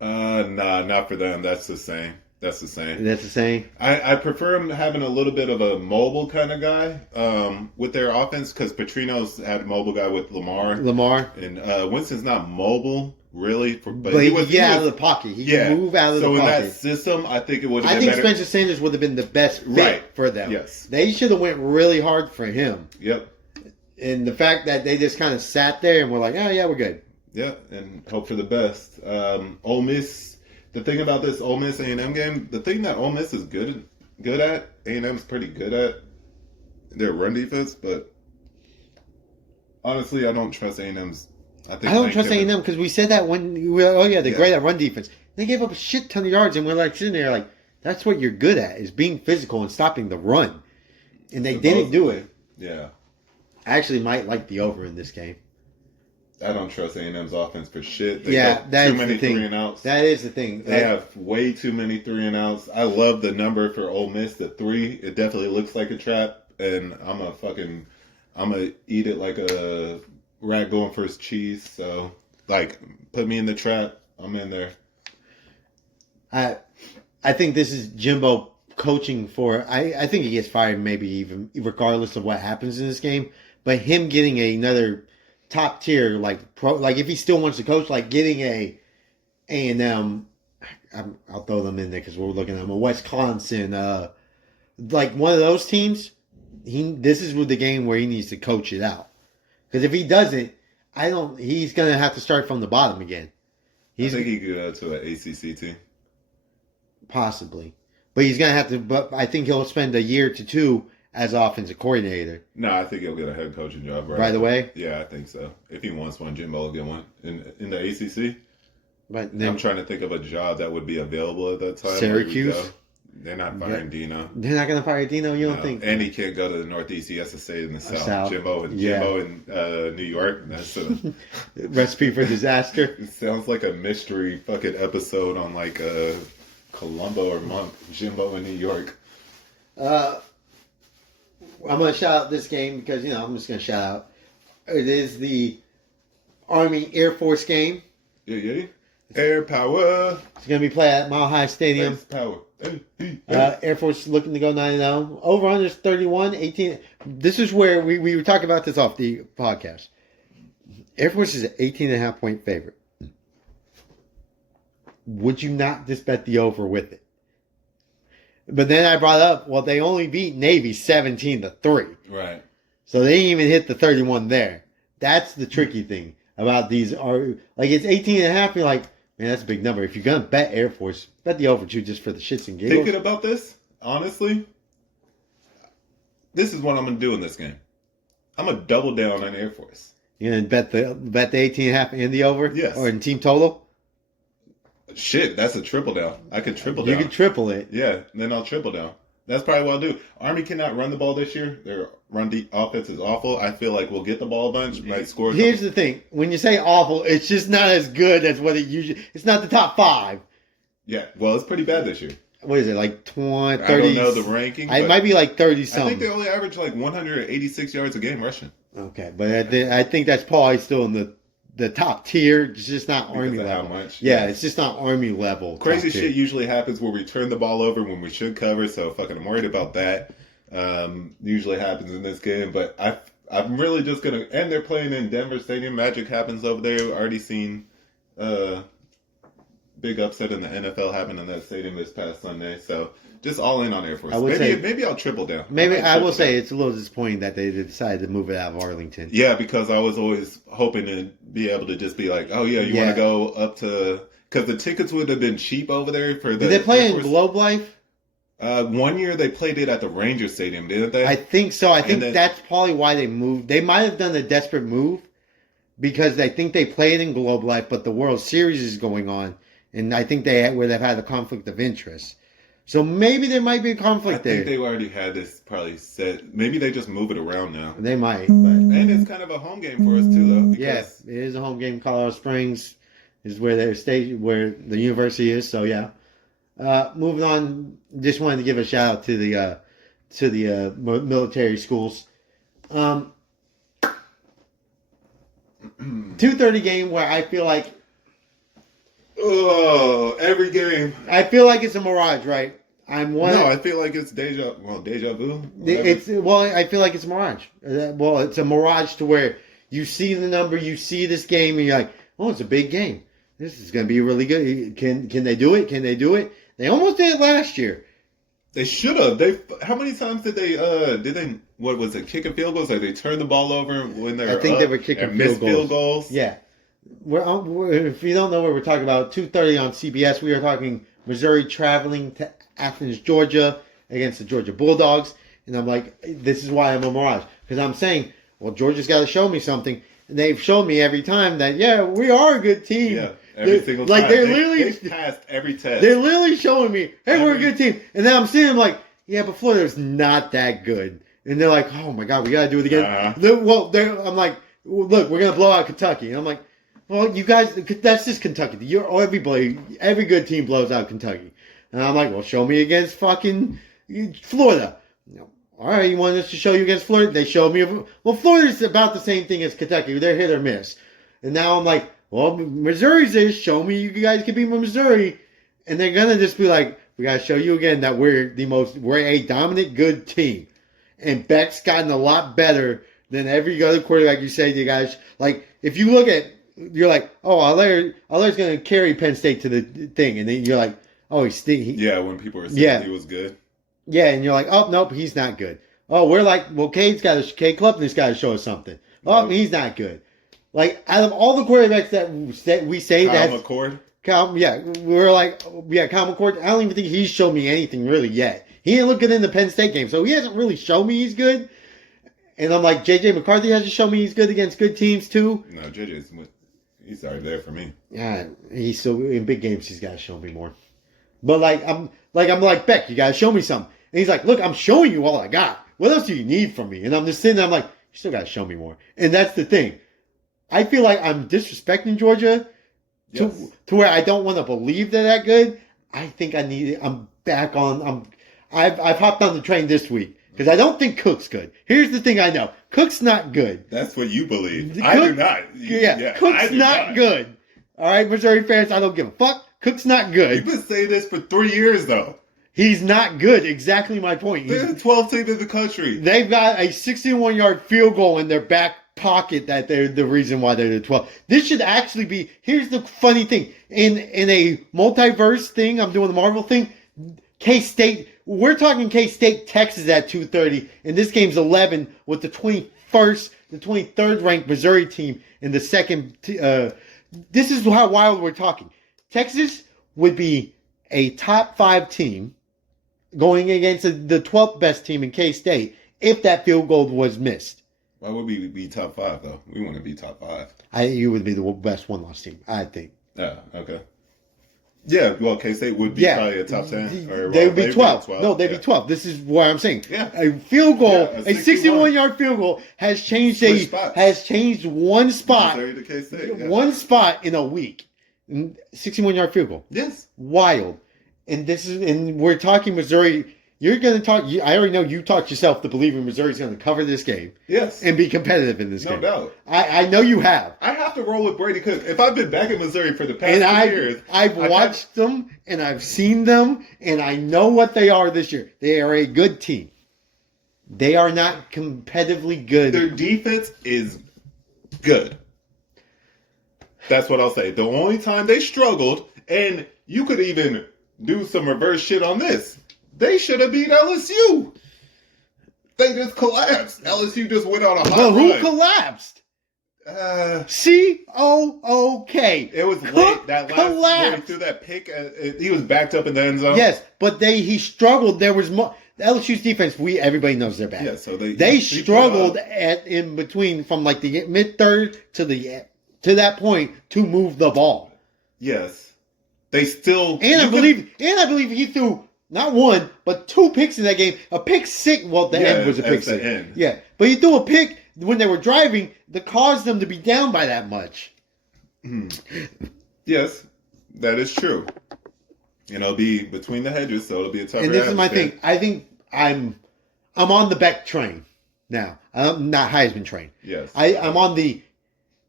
Nah, not for them. That's the same. That's the same. That's the same. I prefer him having a little bit of a mobile kind of guy with their offense because Petrino's had a mobile guy with Lamar. And Winston's not mobile really, but he was can get out of the pocket. He can move out of so the in pocket. that system, I think it would have I been think better. Spencer Sanders would have been the best fit Right. for them. Yes. They should have went really hard for him. Yep. And the fact that they just kind of sat there and were like, oh yeah, we're good. Yeah, and hope for the best. Ole Miss. The thing about this Ole Miss A&M game, the thing that Ole Miss is good at, A&M's pretty good at their run defense, but honestly, I don't trust A&M's. I don't trust A&M because we said that when we were, they're great at run defense. They gave up a shit ton of yards, and we're like sitting there like, that's what you're good at, is being physical and stopping the run. And they didn't do it. Yeah. I actually might like the over in this game. I don't trust A&M's offense for shit. They Yeah, got that's too many the thing. 3 and outs. That is the thing. They have way too many 3 and outs. I love the number for Ole Miss, the 3. It definitely looks like a trap, and I'm gonna eat it like a rat going for his cheese. So, like, put me in the trap. I'm in there. I think this is Jimbo coaching for. I think he gets fired maybe even regardless of what happens in this game. But him getting another top tier like if he still wants to coach, like getting A&M, I'll throw them in there because we're looking at them. A Wisconsin, like one of those teams. This is with the game where he needs to coach it out. Because if he doesn't, he's gonna have to start from the bottom again. I think he could go to an ACC team. Possibly. But he's going to have to, but I think he'll spend a year to 2 as offensive coordinator. No, I think he'll get a head coaching job Right away? Yeah, I think so. If he wants one, Jimbo will get one. In the ACC? But then I'm trying to think of a job that would be available at that time. Syracuse? Where we go. They're not firing Dino. they're not going to fire Dino, you don't No. think? And he can't go to the Northeast. He has to stay in the South. South. Jimbo in New York. That's Recipe for disaster. it sounds like a mystery fucking episode on like Columbo or Monk. Jimbo in New York. I'm going to shout out this game because, I'm just going to shout out. It is the Army Air Force game. Yeah. Air power. It's going to be played at Mile High Stadium. Space power. Air Force looking to go 9-0. Over under 31, 18. This is where we were talking about this off the podcast. Air Force is an 18.5 point favorite. Would you not just bet the over with it? But then I brought up, well, they only beat Navy 17-3. Right. So they didn't even hit the 31 there. That's the tricky thing about these. Like, it's 18.5. You're like, man, that's a big number. If you're going to bet Air Force, bet the over 2 just for the shits and giggles. Thinking about this, honestly, this is what I'm going to do in this game. I'm a double down on Air Force. You gonna bet the 18.5 and the over? Yes. Or in team total? Shit, that's a triple down. I could triple You down. can triple it. Yeah, then I'll triple down. That's probably what I'll do. Army cannot run the ball this year. Their offense is awful. I feel like we'll get the ball a bunch, might score. Here's the thing: when you say awful, it's just not as good as what it usually. It's not the top 5. Yeah, well, it's pretty bad this year. What is it, like 20, 30? I don't know the ranking. It might be like 30 I something. think they only average like 186 yards a game rushing. Okay, but I think that's probably still in the top tier. It's just not Because Army of how level. much. Yeah, it's just not Army level. Crazy top tier. shit usually happens where we turn the ball over when we should cover, so fucking I'm worried about that. Usually happens in this game, but I'm really just gonna. And they're playing in Denver Stadium. Magic happens over there. Already seen big upset in the NFL happen in that stadium this past Sunday. So just all in on Air Force. I would say- Maybe I'll triple down. Maybe might I will triple say down. it's a little disappointing that they decided to move it out of Arlington. Yeah, because I was always hoping to be able to just be like, oh yeah, you Yeah. want to go up to. Because the tickets would have been cheap over there for the. Did they play Air in Force. Globe Life? 1 year they played it at the Ranger Stadium, didn't they? I think so. I think And then- that's probably why they moved. They might have done a desperate move because I think they played in Globe Life, but the World Series is going on, and I think they would have had a conflict of interest. So maybe there might be a I conflict there. think they already had this probably set. Maybe they just move it around now. They might, but And it's kind of a home game for us too, though. Because yeah, it is a home game. Colorado Springs is where their state, where the university is. So yeah. Moving on, just wanted to give a shout out to the military schools. 2:30 game where I feel like every game. it's a mirage, right? No, I feel like it's deja vu. whatever. I feel like it's a mirage. Well, it's a mirage to where you see the number, you see this game, and you're like, oh, it's a big game. This is going to be really good. Can they do it? Can they do it? They almost did it last year. They should have. How many times did they? What was it? Kicking field goals? Like they turned the ball over when they're. I think up they were kicking and missed field field goals. Yeah. If you don't know what we're talking about, 2:30 on CBS, we are talking Missouri traveling to Athens, Georgia, against the Georgia Bulldogs. And I'm like, this is why I'm a mirage. Because I'm saying, well, Georgia's got to show me something. And they've shown me every time that, yeah, we are a good team. Yeah, every single time. Like, They passed every test. They're literally showing me, hey, we're a good team. And then I'm seeing them like, yeah, but Florida's not that good. And they're like, oh my God, we got to do it again. I'm like, look, we're going to blow out Kentucky. And I'm like, well, you guys, that's just Kentucky. Every good team blows out Kentucky. And I'm like, well, show me against fucking Florida. All right, you want us to show you against Florida? They showed me. Well, Florida's about the same thing as Kentucky. They're hit or miss. And now I'm like, well, Missouri's is. Show me you guys can beat Missouri. And they're going to just be like, we got to show you again that we're a dominant, good team. And Beck's gotten a lot better than every other quarterback you say, you guys. Like, if you look at, you're like, oh, Aller's going to carry Penn State to the thing. And then you're like, oh, yeah, when people were saying he was good. Yeah, and you're like, oh, nope, he's not good. Oh, we're like, well, Cade Klubnik's got to show us something. Oh, Nope. He's not good. Like, out of all the quarterbacks that we say Kyle that, McCord. we're like, Kyle McCord, I don't even think he's shown me anything really yet. He didn't look good in the Penn State game, so he hasn't really shown me he's good. And I'm like, J.J. McCarthy hasn't shown me he's good against good teams, too. No, he's already there for me. Yeah, he's so, in big games, he's got to show me more. But I'm like, Beck, you got to show me something. And he's like, look, I'm showing you all I got. What else do you need from me? And I'm just sitting there, I'm like, you still got to show me more. And that's the thing. I feel like I'm disrespecting Georgia to where I don't want to believe they're that good. I think I'm back on, I've hopped on the train this week because I don't think Cook's good. Here's the thing I know. Cook's not good. That's what you believe. I do not. Cook's not good. All right, Missouri fans, I don't give a fuck. Cook's not good. You've been saying this for 3 years, though. He's not good. Exactly my point. They're the 12th team in the country. They've got a 61-yard field goal in their back pocket that they're the reason why they're the 12th. This should actually be, here's the funny thing. In a multiverse thing, I'm doing the Marvel thing, K-State, we're talking K-State, Texas at 2:30, and this game's 11 with the 23rd ranked Missouri team in the second. This is how wild we're talking. Texas would be a top 5 team going against the 12th best team in K-State if that field goal was missed. Why would we be top 5 though? We want to be top 5. You would be the best one-loss team, I think. Oh, okay. Yeah, well, K-State would be probably a top 10. Or, They would be 12. No, they'd yeah. be 12. This is what I'm saying. Yeah. A field goal, Yeah, a 61-yard field goal has changed one spot, Missouri to K-State. Yeah. one spot in a week. 61-yard field goal. Yes. Wild. And we're talking Missouri. You're going to talk. I already know you talked yourself to believe in Missouri's going to cover this game Yes. and be competitive in this game. No doubt. I know you have. I have to roll with Brady Cook. If I've been back in Missouri for the past And 2 years, I've watched them and I've seen them and I know what they are this year. They are a good team. They are not competitively good. Their defense is good. That's what I'll say. The only time they struggled, and you could even do some reverse shit on this, they should have beat LSU. They just collapsed. LSU just went on a hot Well, who run. collapsed? It COOK. was Cook late. That last collapsed. when he threw that pick, he was backed up in the end zone. Yes, but he struggled. There was more. LSU's defense, everybody knows they're bad. Yeah, so They struggled in between from like the mid third to that point to move the ball. Yes, they still. And I believe he threw not one but 2 picks in that game. A pick six. Well, the end was a pick six. End. Yeah, but he threw a pick when they were driving that caused them to be down by that much. Yes, that is true. And it'll be between the hedges, so it'll be a tough. And this is my thing. I think I'm on the Beck train now. I'm not Heisman train. Yes, I'm on the.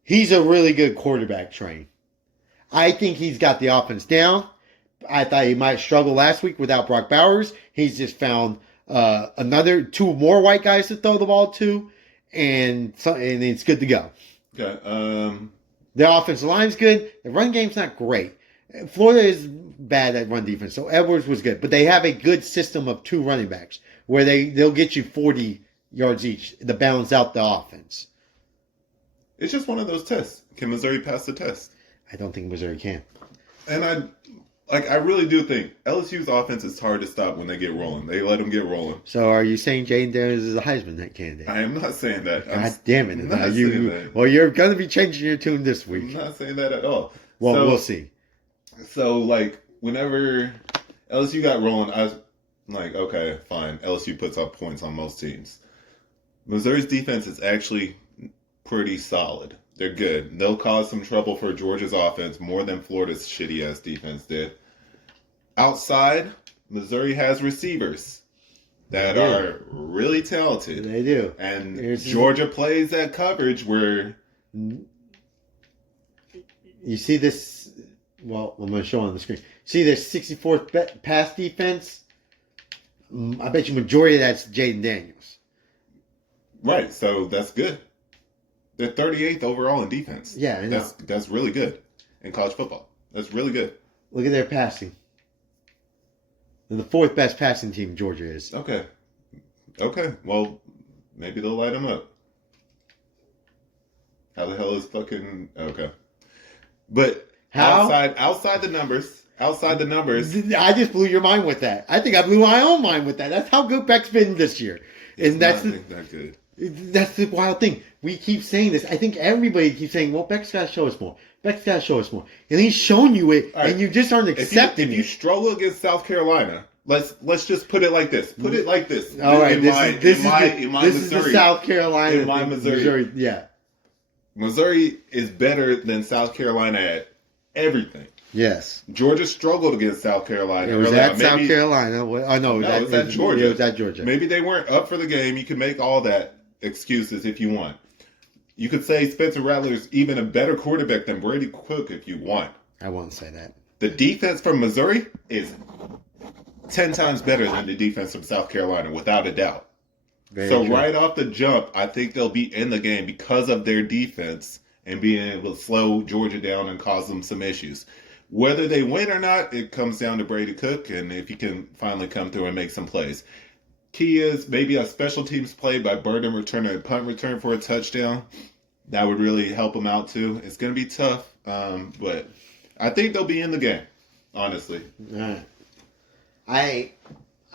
He's a really good quarterback train. I think he's got the offense down. I thought he might struggle last week without Brock Bowers. He's just found 2 more white guys to throw the ball to, and it's good to go. Okay. The offensive line's good. The run game's not great. Florida is bad at run defense, so Edwards was good. But they have a good system of 2 running backs where they'll get you 40 yards each to balance out the offense. It's just one of those tests. Can Missouri pass the test? I don't think Missouri can. And I really do think LSU's offense is hard to stop when they get rolling. They let them get rolling. So are you saying Jaden Daniels is a Heisman candidate? I am not saying that. God damn it. I'm not saying that. Well, you're going to be changing your tune this I'm week. not saying that at all. Well, So- we'll see. So, like, whenever LSU got rolling, I was like, okay, fine. LSU puts up points on most teams. Missouri's defense is actually pretty solid. They're good. They'll cause some trouble for Georgia's offense more than Florida's shitty-ass defense did. Outside, Missouri has receivers that They do. are really talented. They do. And Here's- Georgia plays that coverage where... You see this? Well, I'm going to show on the screen. See this 64th pass defense? I bet you majority of that's Jaden Daniels. Right, so that's good. They're 38th overall in defense. Yeah, I know. That's really good in college football. That's really good. Look at their passing. They're the 4th best passing team Georgia is. Okay. Well, maybe they'll light them up. How the hell is fucking okay? But How? outside the numbers. I just blew your mind with that. I think I blew my own mind with that. That's how good Beck's been this year. And that's not that good. That's the wild thing. We keep saying this. I think everybody keeps saying, well, Beck's got to show us more. Beck's got to show us more. And he's shown you it, All right. and you just aren't accepting If you it. struggle against South Carolina, let's just put it like this. Put it like this. All right, this Missouri, is the South Carolina. in my thing. Missouri. Yeah. Missouri is better than South Carolina at everything. Yes. Georgia struggled against South Carolina. It was early at on. South Maybe- Carolina. Oh, no. No, it was at Georgia. It was at Georgia. Maybe they weren't up for the game. You can make all that excuses if you want. You could say Spencer Rattler's even a better quarterback than Brady Cook if you want. I won't say that. The defense from Missouri is 10 times better than the defense from South Carolina, without a doubt. Very So true. right off the jump, I think they'll be in the game because of their defense and being able to slow Georgia down and cause them some issues. Whether they win or not, it comes down to Brady Cook and if he can finally come through and make some plays. Key is maybe a special teams play by Burden return or a punt return for a touchdown. That would really help them out too. It's going to be tough, but I think they'll be in the game, honestly. All right.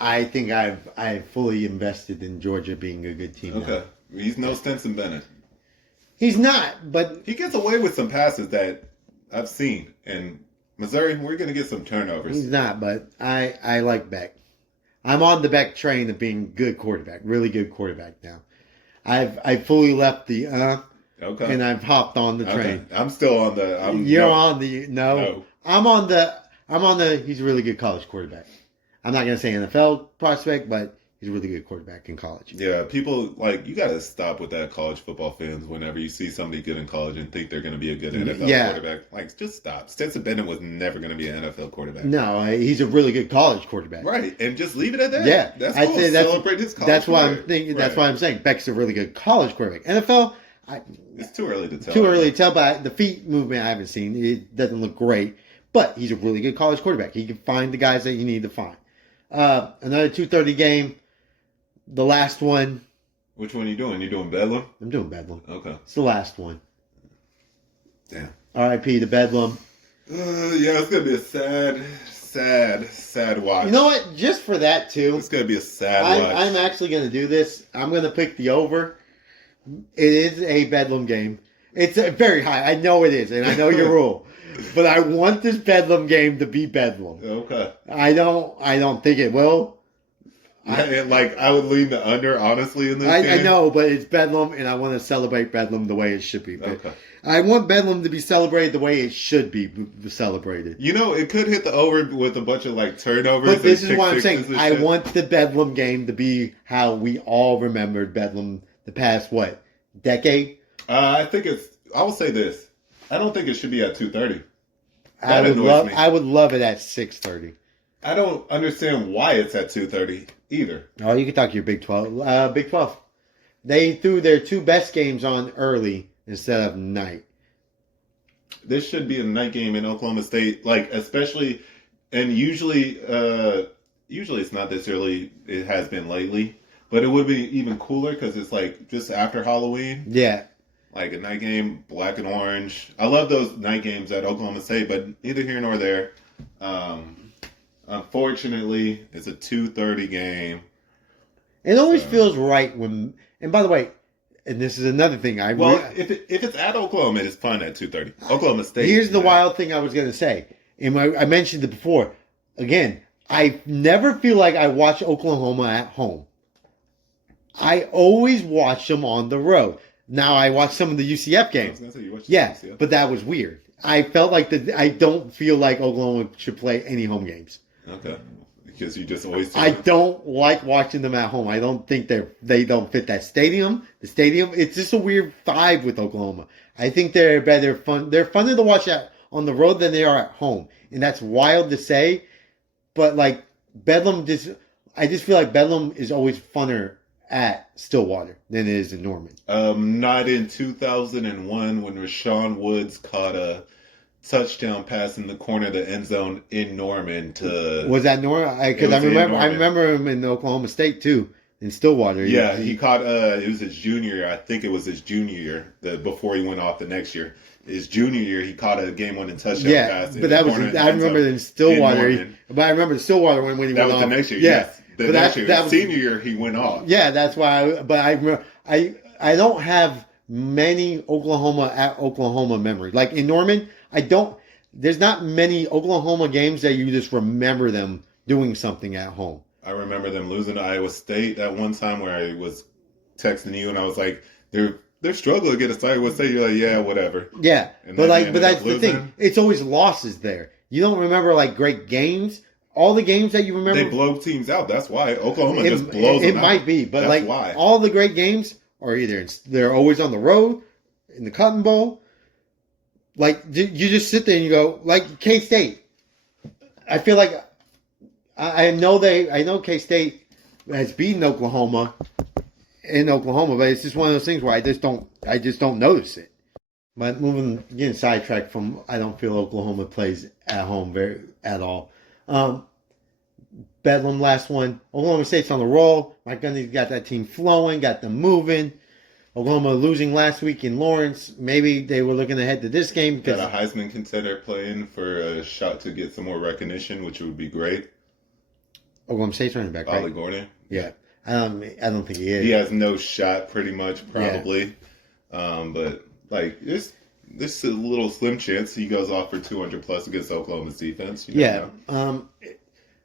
I think I've fully invested in Georgia being a good team. Okay. Now. He's no Stetson Bennett. He's not, but He gets away with some passes that I've seen. And Missouri, we're going to get some turnovers. he's not. But I like Beck. I'm on the Beck train of being good quarterback, really good quarterback now. I've fully left the Okay. and I've hopped on the train. Okay. I'm still on the. You're no. on the no. No. I'm on the. He's a really good college quarterback. I'm not gonna say NFL prospect, but he's a really good quarterback in college. Yeah, people like you got to stop with that college football fans. Whenever you see somebody good in college and think they're going to be a good NFL Yeah. quarterback, like just stop. Stetson Bennett was never going to be an NFL quarterback. No, he's a really good college quarterback. Right, and just leave it at that. Yeah, that's I'd cool. say Celebrate his college. That's why I'm career. thinking. That's Right. why I'm saying Beck's a really good college quarterback. NFL, It's too early to tell. too early to tell. But the feet movement I haven't seen. It doesn't look great. But he's a really good college quarterback. He can find the guys that you need to find. Another 2:30 game. The last one. Which one are you doing? You doing Bedlam? I'm doing Bedlam. Okay. It's the last one. Damn. R.I.P. to Bedlam. Yeah, it's gonna be a sad watch. You know what? Just for that too. It's gonna be a sad watch. I'm actually going to do this. I'm going to pick the over. It is a Bedlam game. It's very high. I know it is, and I know your rule. But I want this Bedlam game to be Bedlam. Okay. I don't think it will. I would lean the under, honestly, in this game. I know, but it's Bedlam, and I want to celebrate Bedlam the way it should be. Okay. I want Bedlam to be celebrated the way it should be celebrated. You know, it could hit the over with a bunch of like turnovers. But this and is pick what I'm sixes saying. and I shit. want the Bedlam game to be how we all remembered Bedlam the past, decade? I think it's. I will say this. I don't think it should be at 2:30. I would annoys me. I would love it at 6:30. I don't understand why it's at 2:30 either. Oh, you can talk to your Big 12. Big 12. They threw their two best games on early instead of night. This should be a night game in Oklahoma State, like especially, and usually it's not this early. It has been lately, but it would be even cooler because it's like just after Halloween, Yeah. like a night game, black and orange. I love those night games at Oklahoma State, but neither here nor there. Unfortunately, it's a 2:30 game. It always feels right when. And by the way, and this is another thing. Well, if it's at Oklahoma, it's fun at 2:30. Oklahoma State. Here's the yeah. wild thing I was going to say. And I mentioned it before. Again, I never feel like I watch Oklahoma at home. I always watch them on the road. Now I watch some of the UCF I was games. gonna say, you watched Yeah, UCF. but that was weird. I felt like I don't feel like Oklahoma should play any home games. Okay, because you just always. I don't like watching them at home. I don't think they don't fit that stadium. The stadium, it's just a weird vibe with Oklahoma. I think they're better fun. They're funner to watch on the road than they are at home, and that's wild to say. But like Bedlam, I just feel like Bedlam is always funner at Stillwater than it is in Norman. Not in 2001 when Rashawn Woods caught a touchdown pass in the corner of the end zone in Norman to. Was that Norman? Because It I was in remember, I Norman. remember him in Oklahoma State too, in Stillwater. Yeah, he caught. It was his junior year. I think it was his junior year. Before he went off the next year. His junior year, he caught a game-winning touchdown Yeah, pass. but that was. I remember in Stillwater. Norman. But I remember Stillwater when he That went was off. the next year. Yeah, Yes. The but next year, that his was senior year, he went off. Yeah, that's why. But I remember. I don't have many Oklahoma memory. Like in Norman, I don't. There's not many Oklahoma games that you just remember them doing something at home. I remember them losing to Iowa State that one time where I was texting you and I was like, they're struggling to get a start. Iowa State. You're like, yeah, whatever. Yeah, And but then they that's ended the up thing. losing. It's always losses there. You don't remember like great games. All the games that you remember, They blow teams out. That's why Oklahoma it, just blows it them might out. be, but That's like why. all the great games are either they're always on the road in the Cotton Bowl. Like you just sit there and you go like K State. I feel like I know K State has beaten Oklahoma in Oklahoma, but it's just one of those things where I just don't notice it. But getting sidetracked from, I don't feel Oklahoma plays at home at all. Bedlam, last one. Oklahoma State's on the roll. Mike Gundy's got that team flowing, got them moving. Oklahoma losing last week in Lawrence. Maybe they were looking ahead to this game because Got a Heisman contender playing for a shot to get some more recognition, which would be great. Oklahoma State's running back, right? Ollie Gordon. Yeah. I don't think he is. He has no shot, pretty much, probably. But like, there's a little slim chance he goes off for 200 plus against Oklahoma's defense. You never know.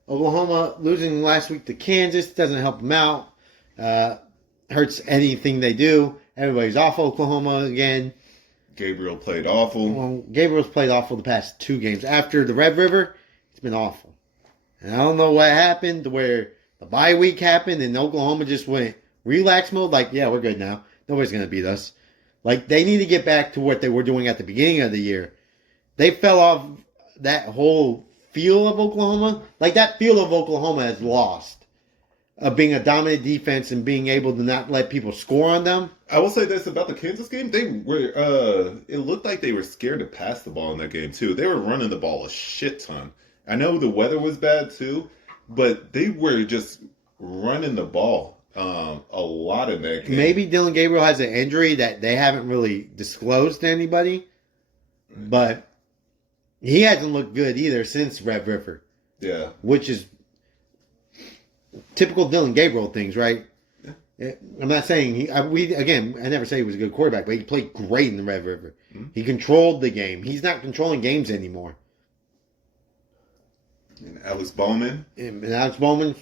Oklahoma losing last week to Kansas doesn't help them out. Hurts anything they do. Everybody's off Oklahoma again. Gabriel played awful. Well, Gabriel's played awful the past 2 games. After the Red River, it's been awful. And I don't know what happened to where the bye week happened and Oklahoma just went relax mode. Like, yeah, we're good now. Nobody's going to beat us. Like, they need to get back to what they were doing at the beginning of the year. They fell off that whole feel of Oklahoma. Like, that feel of Oklahoma has lost. Of being a dominant defense and being able to not let people score on them. I will say this about the Kansas game. They were, it looked like they were scared to pass the ball in that game, too. They were running the ball a shit ton. I know the weather was bad, too, but they were just running the ball a lot in that game. Maybe Dylan Gabriel has an injury that they haven't really disclosed to anybody, but he hasn't looked good either since Red River. Yeah. Which is typical Dylan Gabriel things, right? Yeah. I'm not saying I never say he was a good quarterback, but he played great in the Red River. Mm-hmm. He controlled the game. He's not controlling games anymore. And Alex Bowman. And Alex Bowman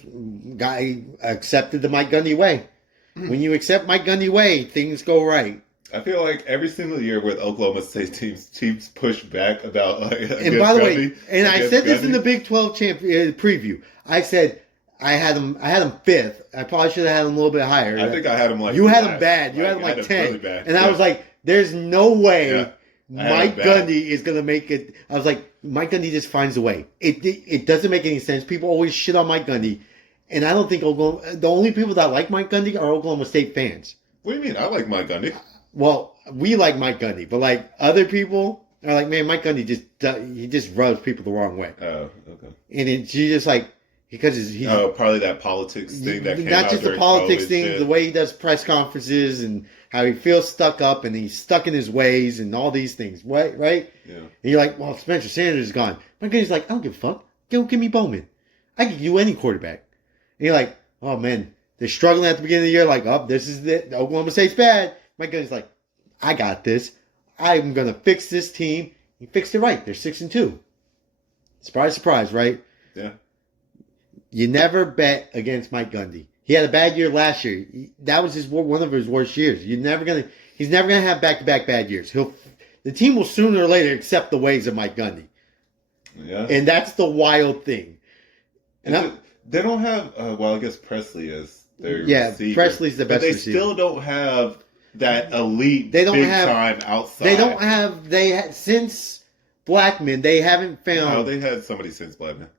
accepted the Mike Gundy way. Mm-hmm. When you accept Mike Gundy way, things go right. I feel like every single year with Oklahoma State teams push back about. And by the way, and I said this in the Big 12 preview. I said I had him 5th. I probably should have had him a little bit higher. I think I had him like you had him bad. You had him like 10, really bad. And I was like, "There's no way Mike Gundy is gonna make it." I was like, "Mike Gundy just finds a way." It doesn't make any sense. People always shit on Mike Gundy, and I don't think the only people that like Mike Gundy are Oklahoma State fans. What do you mean? I like Mike Gundy. Well, we like Mike Gundy, but like other people are like, "Man, Mike Gundy just rubs people the wrong way." Oh, okay. And you just like. Because he's probably that politics thing that came not out just the politics thing, the way he does press conferences and how he feels stuck up and he's stuck in his ways and all these things, right? Yeah. And you're like, well, Spencer Sanders is gone. My guy's like, I don't give a fuck. Give me Bowman. I can do any quarterback. And you're like, oh man, they're struggling at the beginning of the year. Like, oh, this is the Oklahoma State's bad. My guy's like, I got this. I'm gonna fix this team. He fixed it right. They're 6-2. Surprise, surprise, right? Yeah. You never bet against Mike Gundy. He had a bad year last year. That was one of his worst years. He's never gonna have back-to-back bad years. The team will sooner or later accept the ways of Mike Gundy. Yeah. And that's the wild thing. And they don't have. I guess Presley is their receiver. Presley's the best. But they receiver. Still don't have that elite. They don't big have time outside. They don't have. Since Blackman, they haven't found. No, they had somebody since Blackman.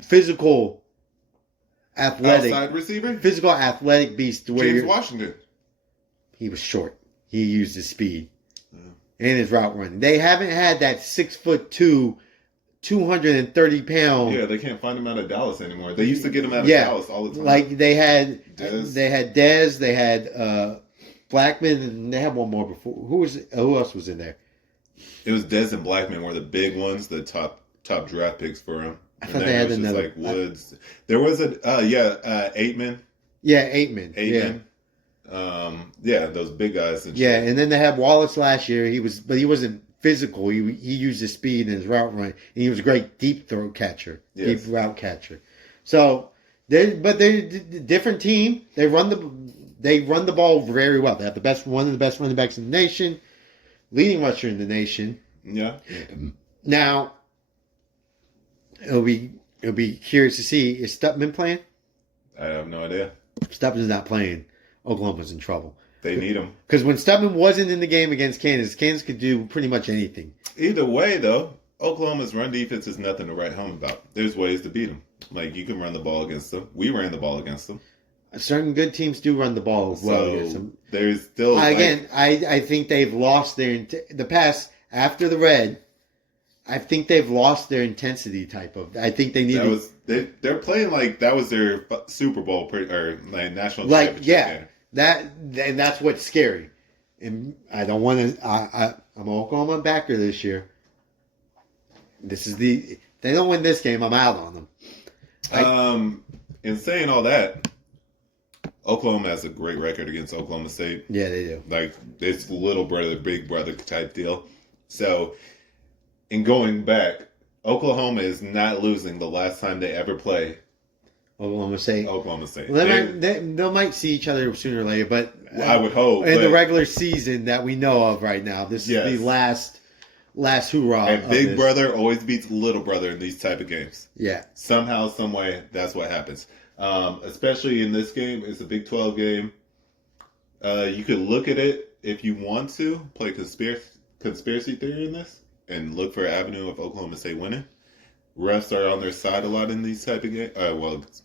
Physical, athletic, outside receiver, physical, athletic beast. James Washington. He was short. He used his speed and his route running. They haven't had that 6'2", 230-pound. Yeah, they can't find him out of Dallas anymore. They used to get him out of Dallas all the time. Like they had Dez. They had Blackman, and they had one more before. Who else was in there? It was Dez and Blackman were the big ones, the top draft picks for him. I thought they had another. Like Woods. There was Aitman. Yeah, Aitman. Yeah, those big guys. And shit. And then they had Wallace last year. He wasn't physical. He used his speed and his route running. And he was a great deep throw catcher, deep route catcher. So they're a different team. They run the ball very well. They have one of the best running backs in the nation, leading rusher in the nation. Yeah. Now. It'll be curious to see, is Stutman playing? I have no idea. If Stutman's not playing, Oklahoma's in trouble. They need him. Because when Stutman wasn't in the game against Kansas could do pretty much anything. Either way, though, Oklahoma's run defense is nothing to write home about. There's ways to beat them. Like, you can run the ball against them. We ran the ball against them. Certain good teams do run the ball well against them. There's still... Again, I think they've lost the past, after the Red... I think they've lost their intensity type of. I think they need. They're playing like that was their Super Bowl or like national championship game. That's what's scary. And I don't want to. I'm an Oklahoma backer this year. They don't win this game, I'm out on them. In saying all that, Oklahoma has a great record against Oklahoma State. Yeah, they do. Like, it's little brother, big brother type deal. So, in going back, Oklahoma is not losing the last time they ever play Oklahoma State. Oklahoma State. Well, they might see each other sooner or later, but I would hope. In the regular season that we know of right now, this is the last hoorah. And big brother always beats little brother in these type of games. Yeah. Somehow, some way, that's what happens. Especially in this game, it's a Big 12 game. You could look at it if you want to play conspiracy theory in this and look for an avenue of Oklahoma State winning. Refs are on their side a lot in these type of games.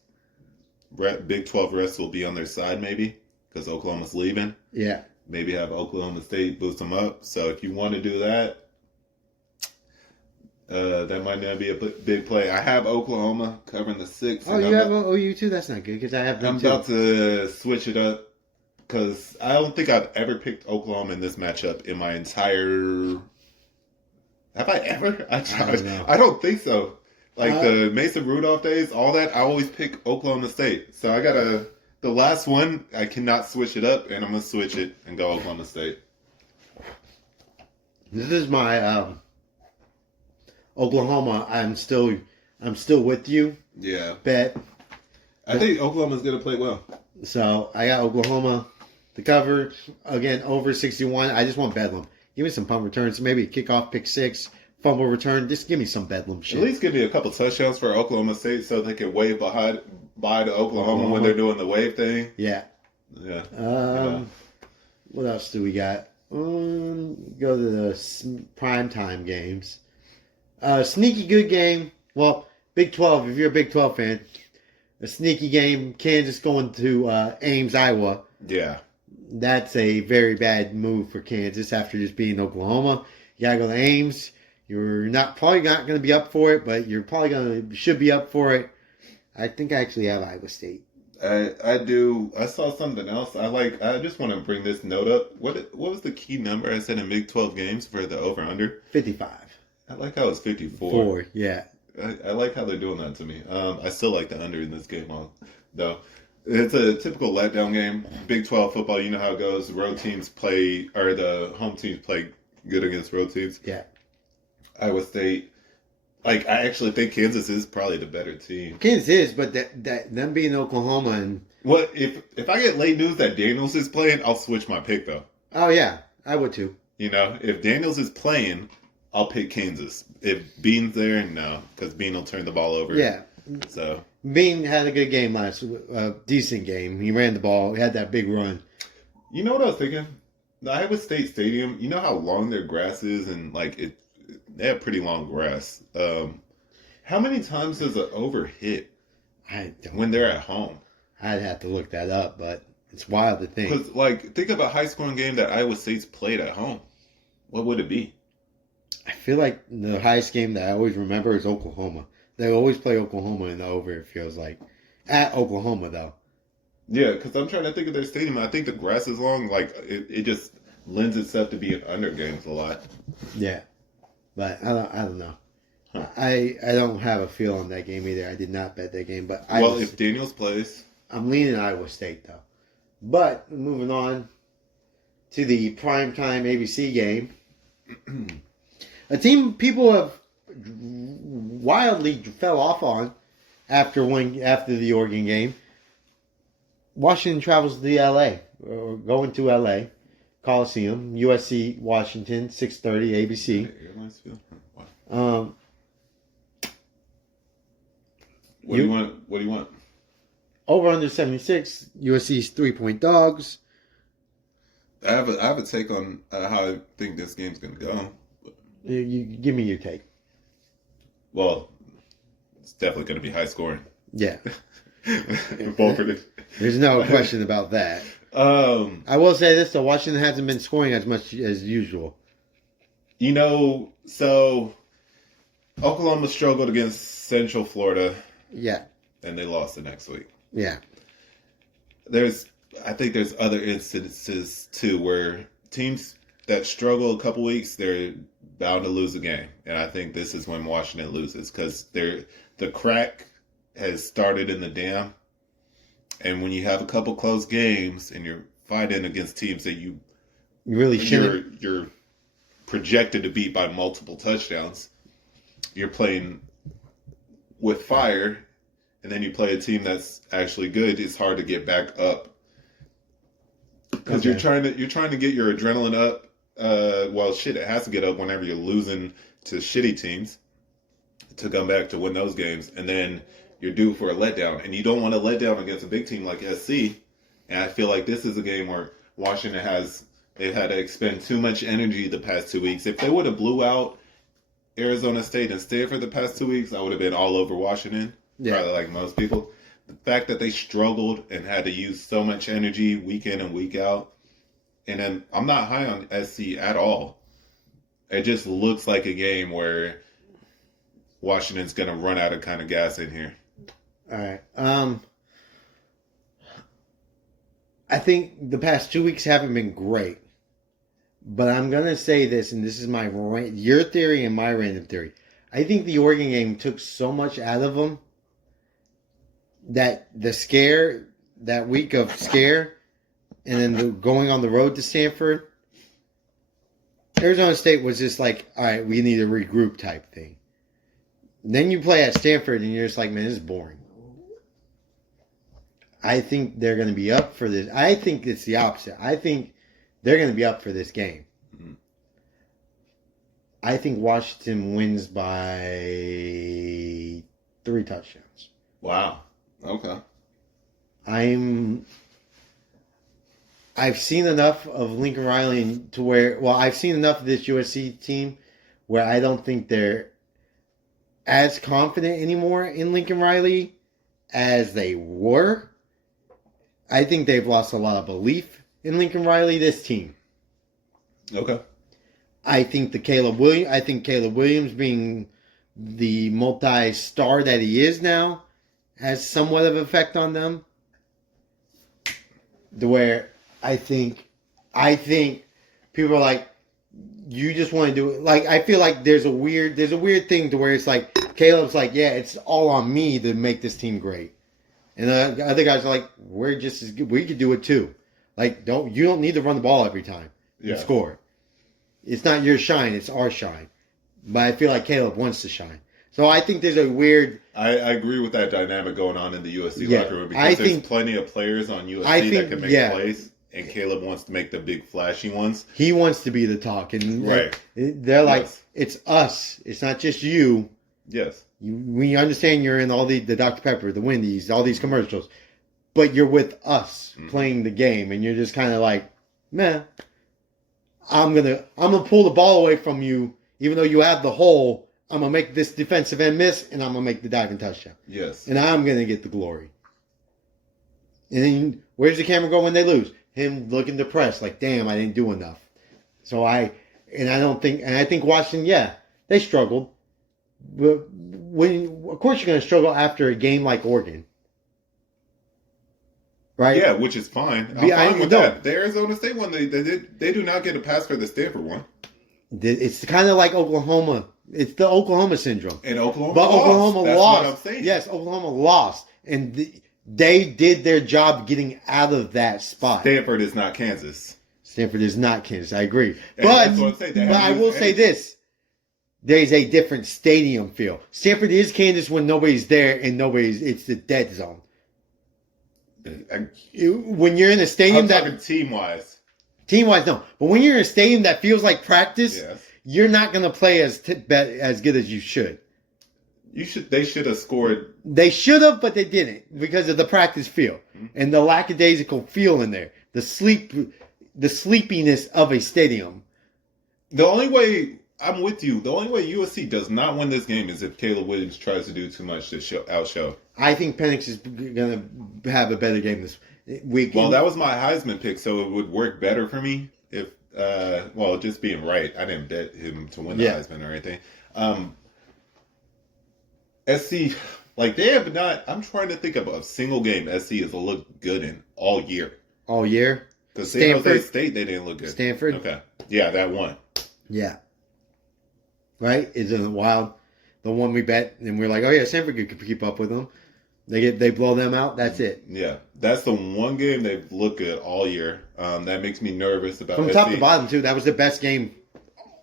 Big 12 refs will be on their side maybe because Oklahoma's leaving. Yeah. Maybe have Oklahoma State boost them up. So if you want to do that, that might not be a big play. I have Oklahoma covering the 6. Oh, you have OU too? That's not good because I have them I'm too. about to switch it up because I don't think I've ever picked Oklahoma in this matchup in my entire... Have I ever? I don't know. I don't think so. Like the Mason Rudolph days, all that, I always pick Oklahoma State. So I gotta... The last one, I cannot switch it up, and I'm going to switch it and go Oklahoma State. This is my... Oklahoma, I'm still with you. Yeah. Bet. I think Oklahoma's going to play well. So I got Oklahoma to cover again over 61. I just want Bedlam. Give me some punt returns, maybe a kickoff, pick 6, fumble return. Just give me some Bedlam shit. At least give me a couple touchdowns for Oklahoma State so they can wave by to Oklahoma when they're doing the wave thing. Yeah. Yeah. What else do we got? Go to the prime time games. Sneaky good game. Well, Big 12, if you're a Big 12 fan, a sneaky game. Kansas going to Ames, Iowa. Yeah. That's a very bad move for Kansas after just beating Oklahoma. You gotta go to Ames. You're probably not going to be up for it, but you're probably should be up for it. I think I actually have Iowa State. I do. I saw something else. I just want to bring this note up. What was the key number I said in Big 12 games for the over/under? 55. I like how it's 54. 4, yeah. I like how they're doing that to me. I still like the under in this game, though. It's a typical letdown game. Big 12 football, you know how it goes. Road teams play, or the home teams play good against road teams. Yeah. Iowa State, I actually think Kansas is probably the better team. Kansas is, but them being Oklahoma and... What if I get late news that Daniels is playing, I'll switch my pick, though. Oh, yeah. I would, too. You know, if Daniels is playing... I'll pick Kansas. If Bean's there, no, because Bean will turn the ball over. Yeah. So Bean had a good game decent game. He ran the ball. He had that big run. You know what I was thinking? The Iowa State Stadium. You know how long their grass is, and they have pretty long grass. How many times does it overhit when they're at home? I'd have to look that up, but it's wild to think. Because think of a high scoring game that Iowa State's played at home. What would it be? I feel like the highest game that I always remember is Oklahoma. They always play Oklahoma in the over, it feels like. At Oklahoma, though. Yeah, because I'm trying to think of their stadium. I think the grass is long. It just lends itself to being under games a lot. Yeah. But I don't know. Huh. I don't have a feel on that game either. I did not bet that game. But if Daniels plays. I'm leaning Iowa State, though. But moving on to the primetime ABC game. A team people have wildly fell off on after the Oregon game. Washington travels to LA, or going to LA, Coliseum, USC, Washington, 6:30 ABC. What do you want? Over under 76. USC's 3-point dogs. I have a take on how I think this game's gonna go. You give me your take. Well, it's definitely going to be high scoring. Yeah. There's no question about that. I will say this, though. Washington hasn't been scoring as much as usual. You know, so Oklahoma struggled against Central Florida. Yeah. And they lost the next week. Yeah. I think there's other instances, too, where teams that struggle a couple weeks, they're bound to lose a game. And I think this is when Washington loses because the crack has started in the dam. And when you have a couple close games and you're fighting against teams that You really shouldn't. you're projected to beat by multiple touchdowns, you're playing with fire, and then you play a team that's actually good. It's hard to get back up because you're trying to get your adrenaline up. Well, shit, it has to get up whenever you're losing to shitty teams to come back to win those games, and then you're due for a letdown, and you don't want to let down against a big team like SC. And I feel like this is a game where Washington they've had to expend too much energy the past 2 weeks. If they would have blew out Arizona State and Stanford the past 2 weeks, I would have been all over Washington, probably like most people. The fact that they struggled and had to use so much energy week in and week out, and then I'm not high on SC at all. It just looks like a game where Washington's going to run out of kind of gas in here. All right. I think the past 2 weeks haven't been great. But I'm going to say this, and this is your theory and my random theory. I think the Oregon game took so much out of them that that week of scare, and then going on the road to Stanford, Arizona State was just like, all right, we need a regroup type thing. Then you play at Stanford, and you're just like, man, this is boring. I think they're going to be up for this. I think it's the opposite. I think they're going to be up for this game. Mm-hmm. I think Washington wins by 3 touchdowns. Wow. Okay. I've seen enough of Lincoln Riley to where, I've seen enough of this USC team where I don't think they're as confident anymore in Lincoln Riley as they were. I think they've lost a lot of belief in Lincoln Riley, this team. Okay. I think Caleb Williams being the multi-star that he is now has somewhat of an effect on them. Where I think people are like, you just want to do it. Like, I feel like there's a weird thing to where it's like, Caleb's like, yeah, it's all on me to make this team great. And the other guys are like, we're just as good. We could do it too. Like, you don't need to run the ball every time and score. It's not your shine, it's our shine. But I feel like Caleb wants to shine. So I think there's a weird... I agree with that dynamic going on in the USC locker room because there's plenty of players on USC that can make plays, and Caleb wants to make the big flashy ones. He wants to be the talk. And they're like, it's us. It's not just you. Yes. We understand you're in all the Dr. Pepper, the Wendy's, all these commercials. But you're with us playing the game, and you're just kind of like, man, I'm gonna pull the ball away from you, even though you have the hole. I'm gonna make this defensive end miss, and I'm gonna make the diving touchdown. Yes, and I'm gonna get the glory. And then where's the camera go when they lose? Him looking depressed, like, damn, I didn't do enough. So I think Washington, they struggled. But of course you're gonna struggle after a game like Oregon. Right? Yeah, which is fine. I'm fine with that. The Arizona State one, they do not get a pass for the Stanford one. It's kind of like Oklahoma. It's the Oklahoma syndrome. And Oklahoma lost. That's what I'm saying. Yes, Oklahoma lost. And they did their job getting out of that spot. Stanford is not Kansas. Stanford is not Kansas. I agree. And but that's what I'm saying. I will say this. There's a different stadium feel. Stanford is Kansas when nobody's there and it's the dead zone. When you're in a stadium I'm talking team-wise, no. But when you're in a stadium that feels like practice, you're not going to play as good as you should. They should have scored. They should have, but they didn't because of the practice feel and the lackadaisical feel in there. The sleepiness of a stadium. The only way I'm with you. The only way USC does not win this game is if Caleb Williams tries to do too much to outshow. I think Penix is going to have a better game this week. Well, that was my Heisman pick, so it would work better for me if, just being right. I didn't bet him to win the Heisman or anything. SC, they have not. I'm trying to think of a single game SC has looked good in all year. All year? Because San Jose State, they didn't look good. Stanford? Okay. Yeah, that one. Yeah. Right? Isn't it wild? The one we bet, and we're like, oh yeah, Stanford could keep up with them. They blow them out. That's it. Yeah, that's the one game they've looked good all year. That makes me nervous about From SC. top to bottom too. That was the best game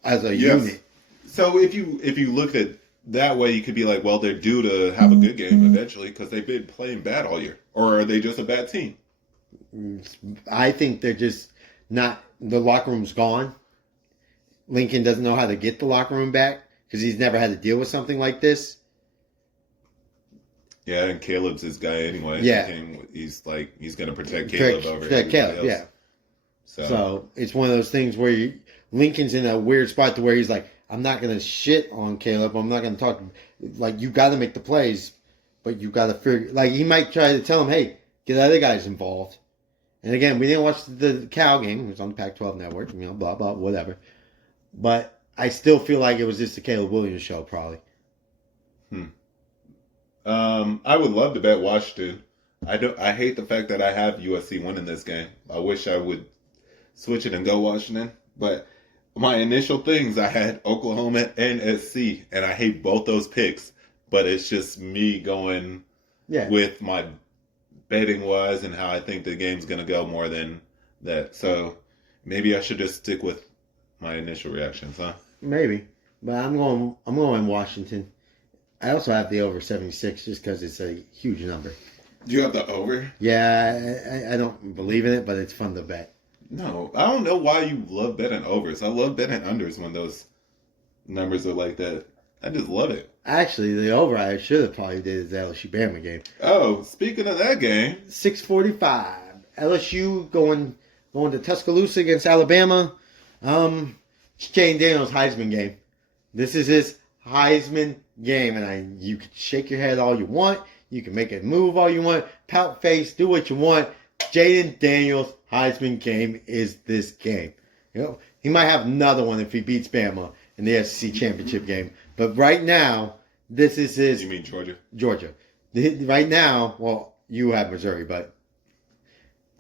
as a Yes. unit. So if you look at that way, you could be like, well, they're due to have a good game eventually because they've been playing bad all year, or are they just a bad team? I think they're just not. The locker room's gone. Lincoln doesn't know how to get the locker room back because he's never had to deal with something like this. Yeah, and Caleb's his guy anyway. Yeah. He's going to protect Caleb over everybody Caleb, else. yeah. So it's one of those things where Lincoln's in a weird spot to where he's like, I'm not going to shit on Caleb. I'm not going to talk. Like, you got to make the plays, but you got to figure. Like, he might try to tell him, hey, get other guys involved. And again, we didn't watch the Cal game. It was on the Pac-12 network, blah, blah, whatever. But I still feel like it was just the Caleb Williams show, probably. I would love to bet Washington. I hate the fact that I have USC winning this game. I wish I would switch it and go Washington. But my initial things, I had Oklahoma and SC, and I hate both those picks. But it's just me going with my betting wise and how I think the game's going to go more than that. So maybe I should just stick with my initial reactions, huh? Maybe. But I'm going Washington. I also have the over 76 just because it's a huge number. Do you have the over? Yeah, I don't believe in it, but it's fun to bet. No, I don't know why you love betting overs. I love betting unders when those numbers are like that. I just love it. Actually, the over I should have probably did is the LSU Bama game. Oh, speaking of that game, 6:45. LSU going to Tuscaloosa against Alabama. It's Jayden Daniels' Heisman game. This is his Heisman game, and you can shake your head all you want. You can make it move all you want. Pout face, do what you want. Jayden Daniels' Heisman game is this game. He might have another one if he beats Bama in the SEC championship game. But right now, this is his. You mean Georgia? Georgia. Right now, well, you have Missouri, but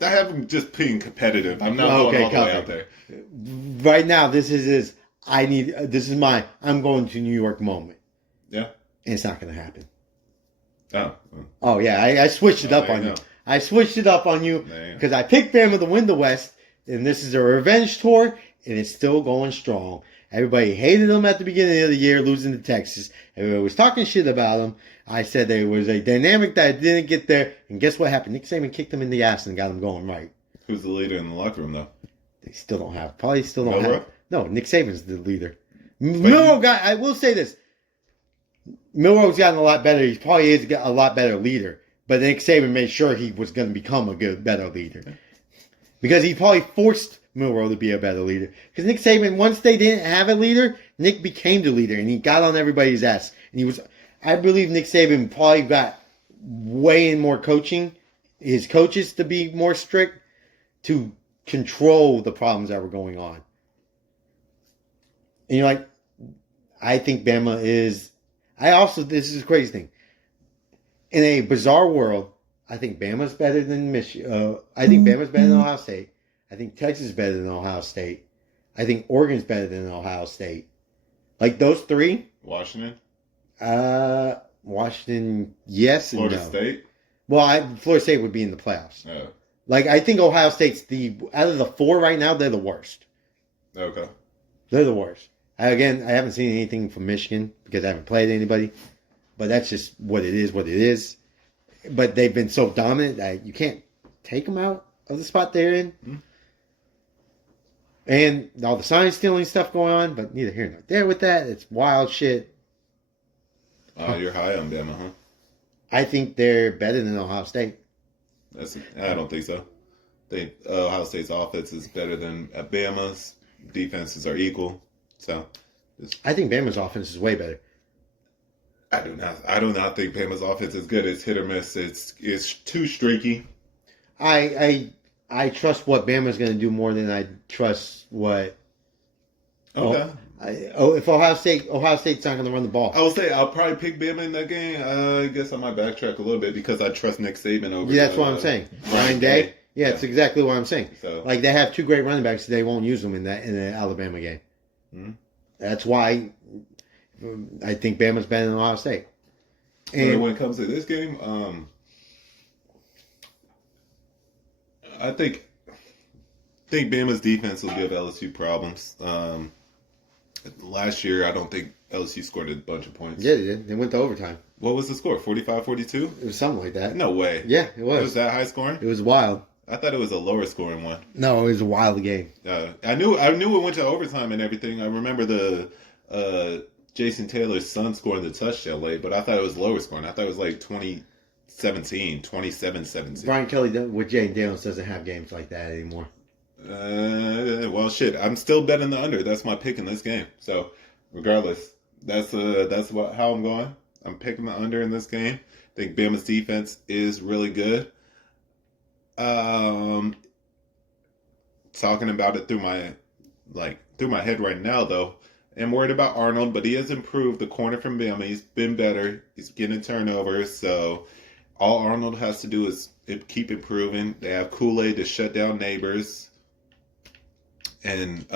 I have him just being competitive. I'm not going all the way out there. Right now, this is his. This is my. I'm going to New York moment. Yeah. And it's not going to happen. Oh. Oh yeah, I switched it up on you. I switched it up on you because I picked Bama to win the West, and this is a revenge tour, and it's still going strong. Everybody hated them at the beginning of the year, losing to Texas. Everybody was talking shit about them. I said there was a dynamic that didn't get there, and guess what happened? Nick Saban kicked them in the ass and got them going right. Who's the leader in the locker room, though? They still don't have. Probably still don't Milroe? have. No, Nick Saban's the leader. Milroe I will say this. Milroe's gotten a lot better. He probably is a lot better leader. But Nick Saban made sure he was going to become a better leader. Because he probably forced Milroe to be a better leader. Because Nick Saban, once they didn't have a leader, Nick became the leader. And he got on everybody's ass. And I believe Nick Saban probably got way in more coaching. His coaches to be more strict. To control the problems that were going on. And you're like, I think Bama is... this is a crazy thing. In a bizarre world, I think Bama's better than Michigan. I think Bama's better than Ohio State. I think Texas is better than Ohio State. I think Oregon's better than Ohio State. Like those three. Washington? Washington, yes and Florida no. State? Well, Florida State would be in the playoffs. Oh. Like, I think Ohio State's out of the four right now, they're the worst. Okay. They're the worst. I haven't seen anything from Michigan because I haven't played anybody. But that's just what it is. But they've been so dominant that you can't take them out of the spot they're in. Mm-hmm. And all the sign stealing stuff going on, but neither here nor there with that. It's wild shit. You're high on Bama, huh? I think they're better than Ohio State. I don't think so. I think Ohio State's offense is better than Bama's. Defenses are equal. So, I think Bama's offense is way better. I do not think Bama's offense is good. It's hit or miss. It's too streaky. I trust what Bama's going to do more than I trust what. Okay. If Ohio State's not going to run the ball. I will say I'll probably pick Bama in that game. I guess I might backtrack a little bit because I trust Nick Saban over. Yeah, that's what I'm saying. Ryan Day. Yeah, that's exactly what I'm saying. So, like they have two great running backs, they won't use them in the Alabama game. Mm-hmm. That's why I think Bama's better than Ohio State. And when it comes to this game, I think Bama's defense will give LSU problems. Last year, I don't think LSU scored a bunch of points. Yeah, they did. They went to overtime. What was the score? 45-42? It was something like that. No way. Yeah, it It was was. that high scoring? It was wild. I thought it was a lower scoring one. No, it was a wild game. I knew it went to overtime and everything. I remember the Jason Taylor's son scoring the touchdown late, but I thought it was lower scoring. I thought it was like 27-17. Brian Kelly with Jay Daniels doesn't have games like that anymore. Well, shit. I'm still betting the under. That's my pick in this game. So, regardless, that's how I'm going. I'm picking the under in this game. I think Bama's defense is really good. Talking about it through my head right now, though. I'm worried about Arnold, but he has improved. The corner from Bama, he's been better. He's getting turnovers, so all Arnold has to do is keep improving. They have Kool-Aid to shut down Neighbors. And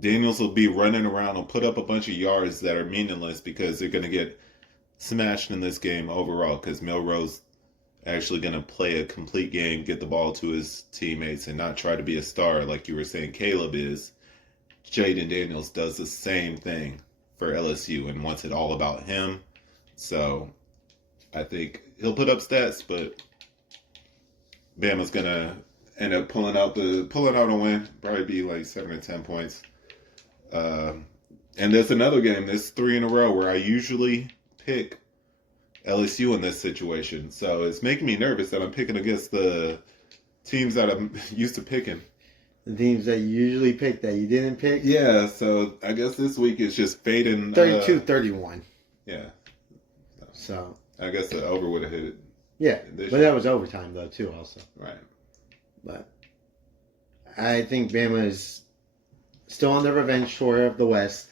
Daniels will be running around and put up a bunch of yards that are meaningless because they're going to get smashed in this game overall because Milroe's actually going to play a complete game, get the ball to his teammates, and not try to be a star like you were saying Caleb is. Jaden Daniels does the same thing for LSU and wants it all about him. So I think he'll put up stats, but Bama's going to end up pulling out a win. Probably be like 7 or 10 points. And there's another game. There's 3 in a row where I usually pick LSU in this situation. So it's making me nervous that I'm picking against the teams that I'm used to picking. The teams that you usually pick that you didn't pick? Yeah, so I guess this week it's just fading. 32-31. Yeah. So I guess the over would have hit it. Yeah, but that was overtime, though, too, also. Right. But I think Bama is still on the revenge tour of the West.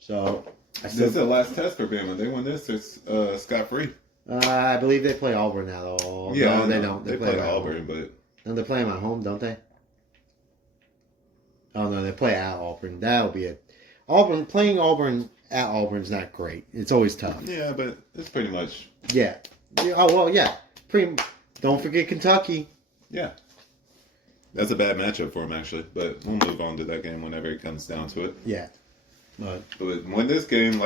So This is the last test for Bama. They won this. It's scot-free. I believe they play Auburn now, though. Yeah, no, they don't. They play Auburn, but no, they play them at home, don't they? Oh no, they play at Auburn. That'll be it. Playing Auburn at Auburn's not great. It's always tough. Yeah, but it's pretty much. Yeah. Oh well, yeah. Don't forget Kentucky. Yeah. That's a bad matchup for him, actually. But we'll move on to that game whenever it comes down to it. Yeah. But when this game,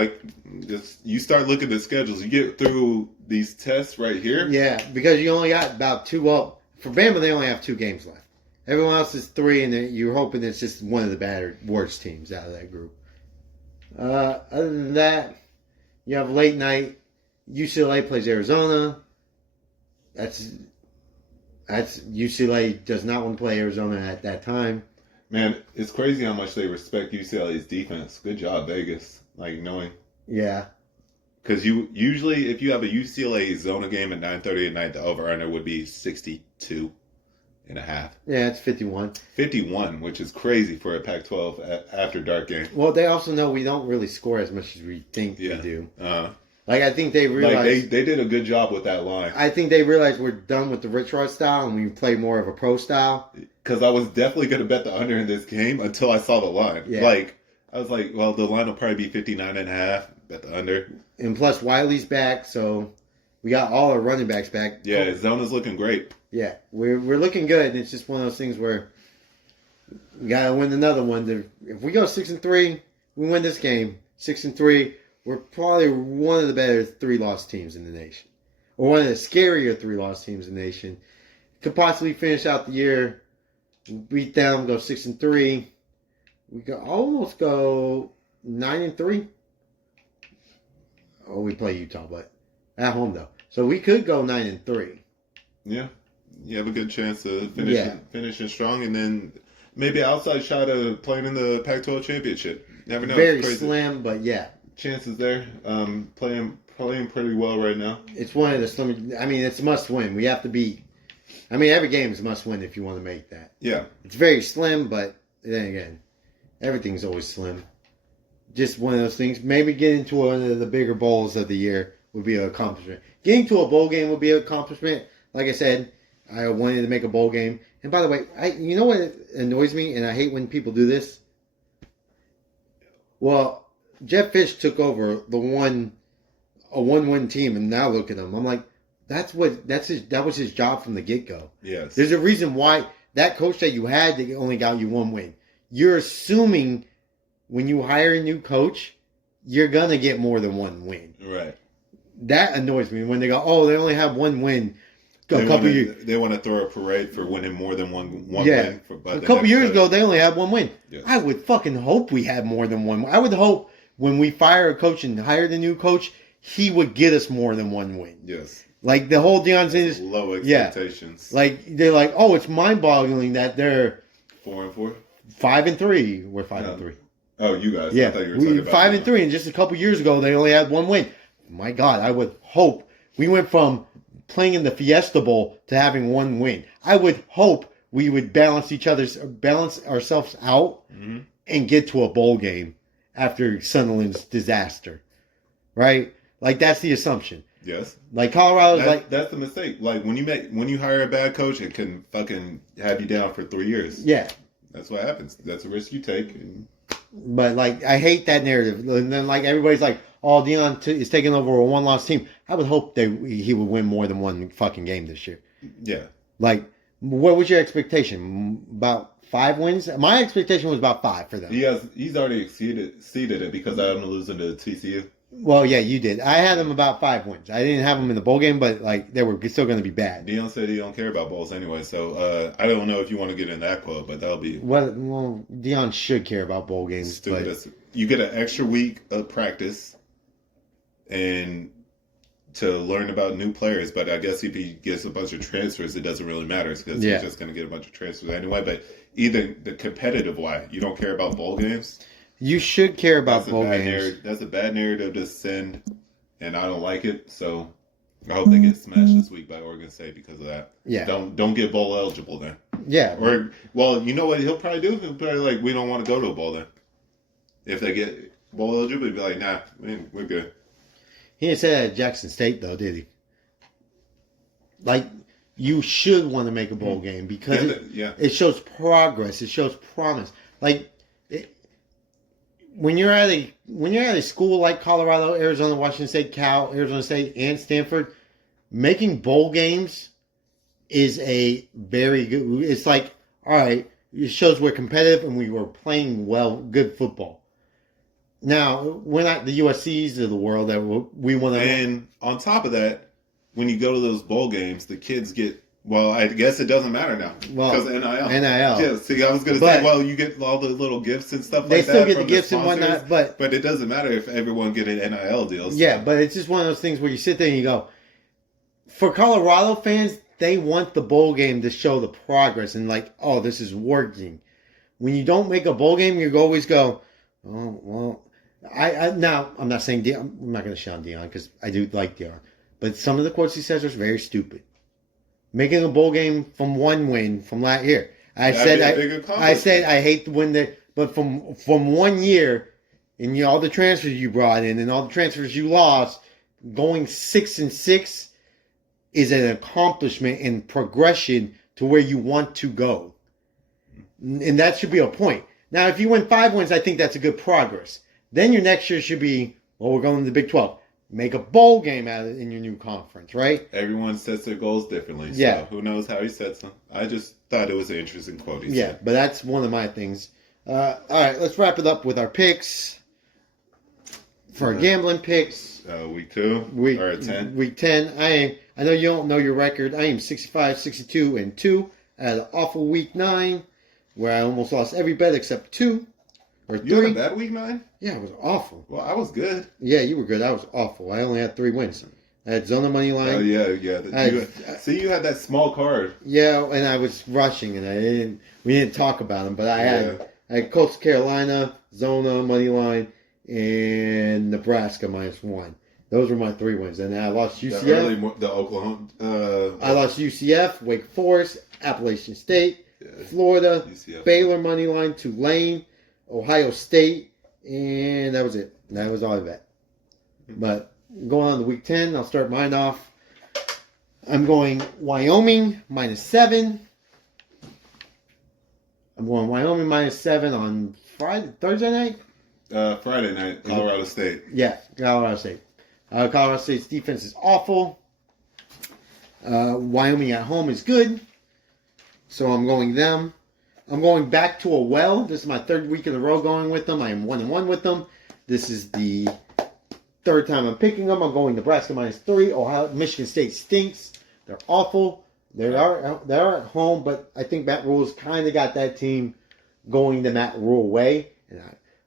you start looking at schedules, you get through these tests right here. Yeah, because you only got about 2. Well, for Bama, they only have 2 games left. Everyone else is 3, and you're hoping it's just one of the worst teams out of that group. Other than that, you have late night. UCLA plays Arizona. That's UCLA does not want to play Arizona at that time. Man, it's crazy how much they respect UCLA's defense. Good job, Vegas. Knowing. Yeah. Because usually, if you have a UCLA Zona game at 9:30 at night, the over-under would be 62.5. Yeah, it's 51. 51, which is crazy for a Pac-12 after dark game. Well, they also know we don't really score as much as we think we do. I think they realize they did a good job with that line. I think they realize we're done with the Rich Rod style and we play more of a pro style. Because I was definitely going to bet the under in this game until I saw the line. Yeah. I was like, well, the line will probably be 59.5. Bet the under. And plus, Wiley's back, so we got all our running backs back. Yeah, Zona's looking great. Yeah, we're looking good. And it's just one of those things where we gotta win another one. If we go 6-3, we win this game. 6-3, we're probably one of the better 3-loss teams in the nation, or one of the scarier 3-loss teams in the nation. Could possibly finish out the year, beat them, go 6-3. We could almost go 9-3. Oh, we play Utah, but at home though, so we could go 9-3. Yeah, you have a good chance to finishing strong, and then maybe outside shot of playing in the Pac-12 championship. Never know. Very slim, but yeah, chances there. Playing pretty well right now. It's one of the slim. I mean, it's a must win. We have to beat. I mean, every game is a must win if you want to make that. Yeah, it's very slim, but then again, everything's always slim. Just one of those things. Maybe getting to one of the bigger bowls of the year would be an accomplishment. Getting to a bowl game would be an accomplishment. Like I said, I wanted to make a bowl game. And by the way, you know what annoys me, and I hate when people do this? Well, Jeff Fish took over a 1-win team, and now look at them. I'm like, That was his job from the get go. Yes. There's a reason why that coach that you had that only got you one win. You're assuming when you hire a new coach, you're gonna get more than one win. Right. That annoys me when they go, oh, they only have one win. They want to throw a parade for winning more than one win. A couple years ago, they only had one win. Yes. I would fucking hope we had more than one. I would hope when we fire a coach and hire the new coach, he would get us more than one win. Yes. Like the whole Deion Sanders. Low expectations. Yeah. Like they're like, oh, it's mind-boggling that they're 4-4, 5-3. We're 5-3. Oh, you guys. Yeah, I thought you were talking about 5-3, and just a couple years ago, they only had one win. My God, I would hope we went from playing in the Fiesta Bowl to having one win. I would hope we would balance ourselves out and get to a bowl game after Sunderland's disaster, right? Like that's the assumption. Yes. Like Colorado's that's the mistake. Like when you hire a bad coach, it can fucking have you down for 3 years. Yeah. That's what happens. That's a risk you take. But like I hate that narrative. And then like everybody's like, oh, Deion is taking over a one-loss team. I would hope he would win more than one fucking game this year. Yeah. Like, what was your expectation? About 5 wins? My expectation was about 5 for them. He's already exceeded it because I'm losing to TCU. Well, yeah, you did. I had them about 5 wins. I didn't have them in the bowl game, but like they were still going to be bad. Deion said he don't care about bowls anyway, so I don't know if you want to get in that quote, but that'll be well, Deion should care about bowl games. stupid. But You get an extra week of practice and to learn about new players, but I guess if he gets a bunch of transfers, it doesn't really matter because he's just going to get a bunch of transfers anyway. But either the competitive why you don't care about bowl games. You should care about bowl games. That's a bad narrative to send, and I don't like it. So I hope they get smashed this week by Oregon State because of that. Yeah. Don't get bowl eligible then. Yeah. Or well, you know what he'll probably do? He'll probably like we don't want to go to a bowl then. If they get bowl eligible, he'll be like, nah, we're good. He didn't say that at Jackson State though, did he? Like you should want to make a bowl game because it shows progress. It shows promise. Like. When you're at a school like Colorado, Arizona, Washington State, Cal, Arizona State, and Stanford, making bowl games is a very good. It's like, all right, it shows we're competitive and we were playing good football. Now we're not the USC's of the world that we want to. And on top of that, when you go to those bowl games, the kids get. Well, I guess it doesn't matter now because NIL. Yeah, see, I was going to say, well, you get all the little gifts and stuff like that. They still get the gifts and whatnot, but it doesn't matter if everyone get an NIL deal. So. Yeah, but it's just one of those things where you sit there and you go, for Colorado fans, they want the bowl game to show the progress and like, oh, this is working. When you don't make a bowl game, you always go, oh, well, now, I'm not saying Deion, I'm not going to shout on Deion because I do like Deion, but some of the quotes he says are very stupid. Making a bowl game from one win from last year. I said I hate to win but from 1 year and all the transfers you brought in and all the transfers you lost, going 6-6 is an accomplishment and progression to where you want to go. And that should be a point. Now, if you win 5 wins, I think that's a good progress. Then your next year should be, well, we're going to the Big 12. Make a bowl game out of it in your new conference, right? Everyone sets their goals differently. So who knows how he sets them? I just thought it was an interesting quote he said. But that's one of my things. All right, let's wrap it up with our picks. For our gambling picks. Week 2 or 10? Week 10. I know you don't know your record. I am 65, 62, and 2. I had an awful week 9 where I almost lost every bet except 2 or 3. You had a bad week 9? Yeah, it was awful. Well, I was good. Yeah, you were good. I was awful. I only had 3 wins. I had Zona money line. Oh, yeah. See, you had that small card. Yeah, and I was rushing, and we didn't talk about them, but I had Coastal Carolina, Zona money line, and Nebraska -1. Those were my 3 wins. And I lost UCF. The Oklahoma. I lost UCF, Wake Forest, Appalachian State, Florida, UCF. Baylor money line, Tulane, Ohio State, and that was it. That was all I bet. But going on to week 10, I'll start mine off. I'm going Wyoming -7. I'm going Wyoming -7 on Thursday night? Friday night, Colorado State. Yeah, Colorado State. Colorado State's defense is awful. Wyoming at home is good, so I'm going them. I'm going back to a well. This is my third week in a row going with them. I am 1-1 with them. This is the third time I'm picking them. I'm going Nebraska -3. Michigan State stinks. They're awful. They are at home, but I think Matt Rule's kind of got that team going the Matt Rule way. And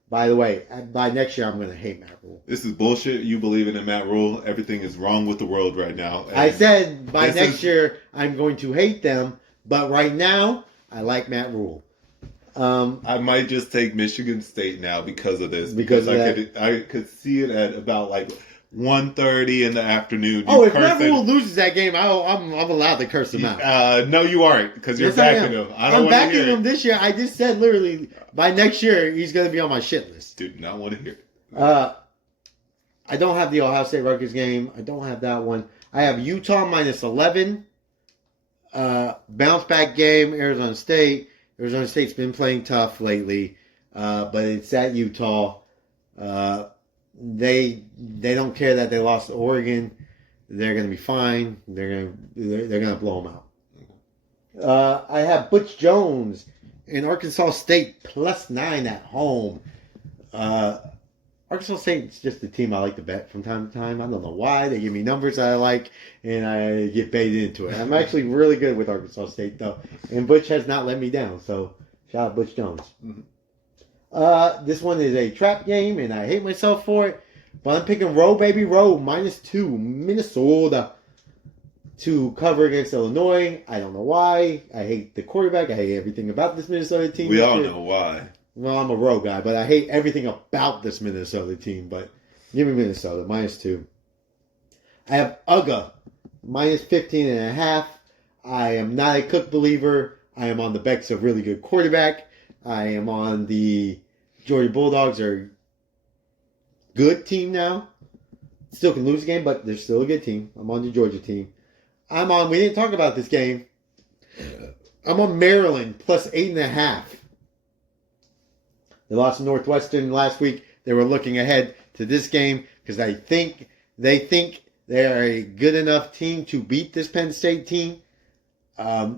by the way, by next year, I'm going to hate Matt Rule. This is bullshit. You believing in Matt Rule? Everything is wrong with the world right now. I said by next year, I'm going to hate them, but right now, I like Matt Rule. I might just take Michigan State now because of this. Because I could see it at about like 1:30 in the afternoon. If Matt Rule loses that game, I'm allowed to curse him out. No, you aren't, because you're backing him. I'm backing him this year. I just said literally by next year he's going to be on my shit list. Do not want to hear it. I don't have the Ohio State Rutgers game. I don't have that one. I have Utah -11. Bounce back game, Arizona State. Arizona State's been playing tough lately, but it's at Utah. They don't care that they lost to Oregon. They're going to be fine. They're going to blow them out. I have Butch Jones in Arkansas State +9 at home. Arkansas State's just the team I like to bet from time to time. I don't know why. They give me numbers that I like, and I get baited into it. I'm actually really good with Arkansas State, though. And Butch has not let me down, so shout out Butch Jones. Mm-hmm. This one is a trap game, and I hate myself for it. But I'm picking Row Baby Row -2, Minnesota, to cover against Illinois. I don't know why. I hate the quarterback. I hate everything about this Minnesota team. We all know why. Well, I'm a Row guy, but I hate everything about this Minnesota team. But give me Minnesota, -2. I have UGA, -15.5. I am not a Cook believer. I am on the Beck's a really good quarterback. I am on the Georgia Bulldogs are good team now. Still can lose a game, but they're still a good team. I'm on the Georgia team. We didn't talk about this game. I'm on Maryland +8.5. They lost to Northwestern last week. They were looking ahead to this game because they think they're a good enough team to beat this Penn State team. I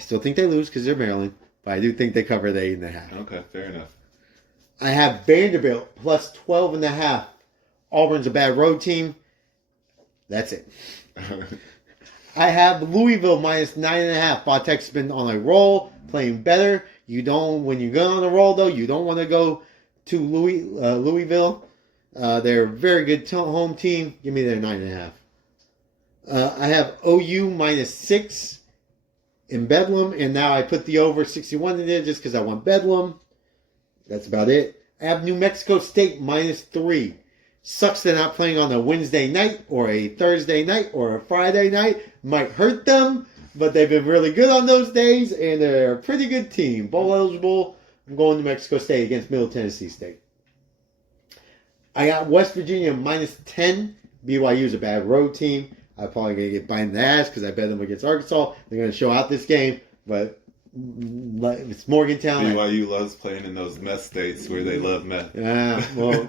still think they lose because they're Maryland, but I do think they cover the 8.5. Okay, fair enough. I have Vanderbilt +12.5. Auburn's a bad road team. That's it. I have Louisville -9.5. Vautech's been on a roll, playing better. When you go on a roll, though, you don't want to go to Louisville. They're a very good home team. Give me their 9.5. I have OU -6 in Bedlam, and now I put the over 61 in there just because I want Bedlam. That's about it. I have New Mexico State -3. Sucks they're not playing on a Wednesday night or a Thursday night or a Friday night. Might hurt them, but they've been really good on those days, and they're a pretty good team. Bowl eligible. I'm going to Mexico State against Middle Tennessee State. I got West Virginia -10. BYU's a bad road team. I'm probably going to get behind the ass because I bet them against Arkansas. They're going to show out this game, but it's Morgantown. BYU loves playing in those meth states where they love meth. Yeah, well,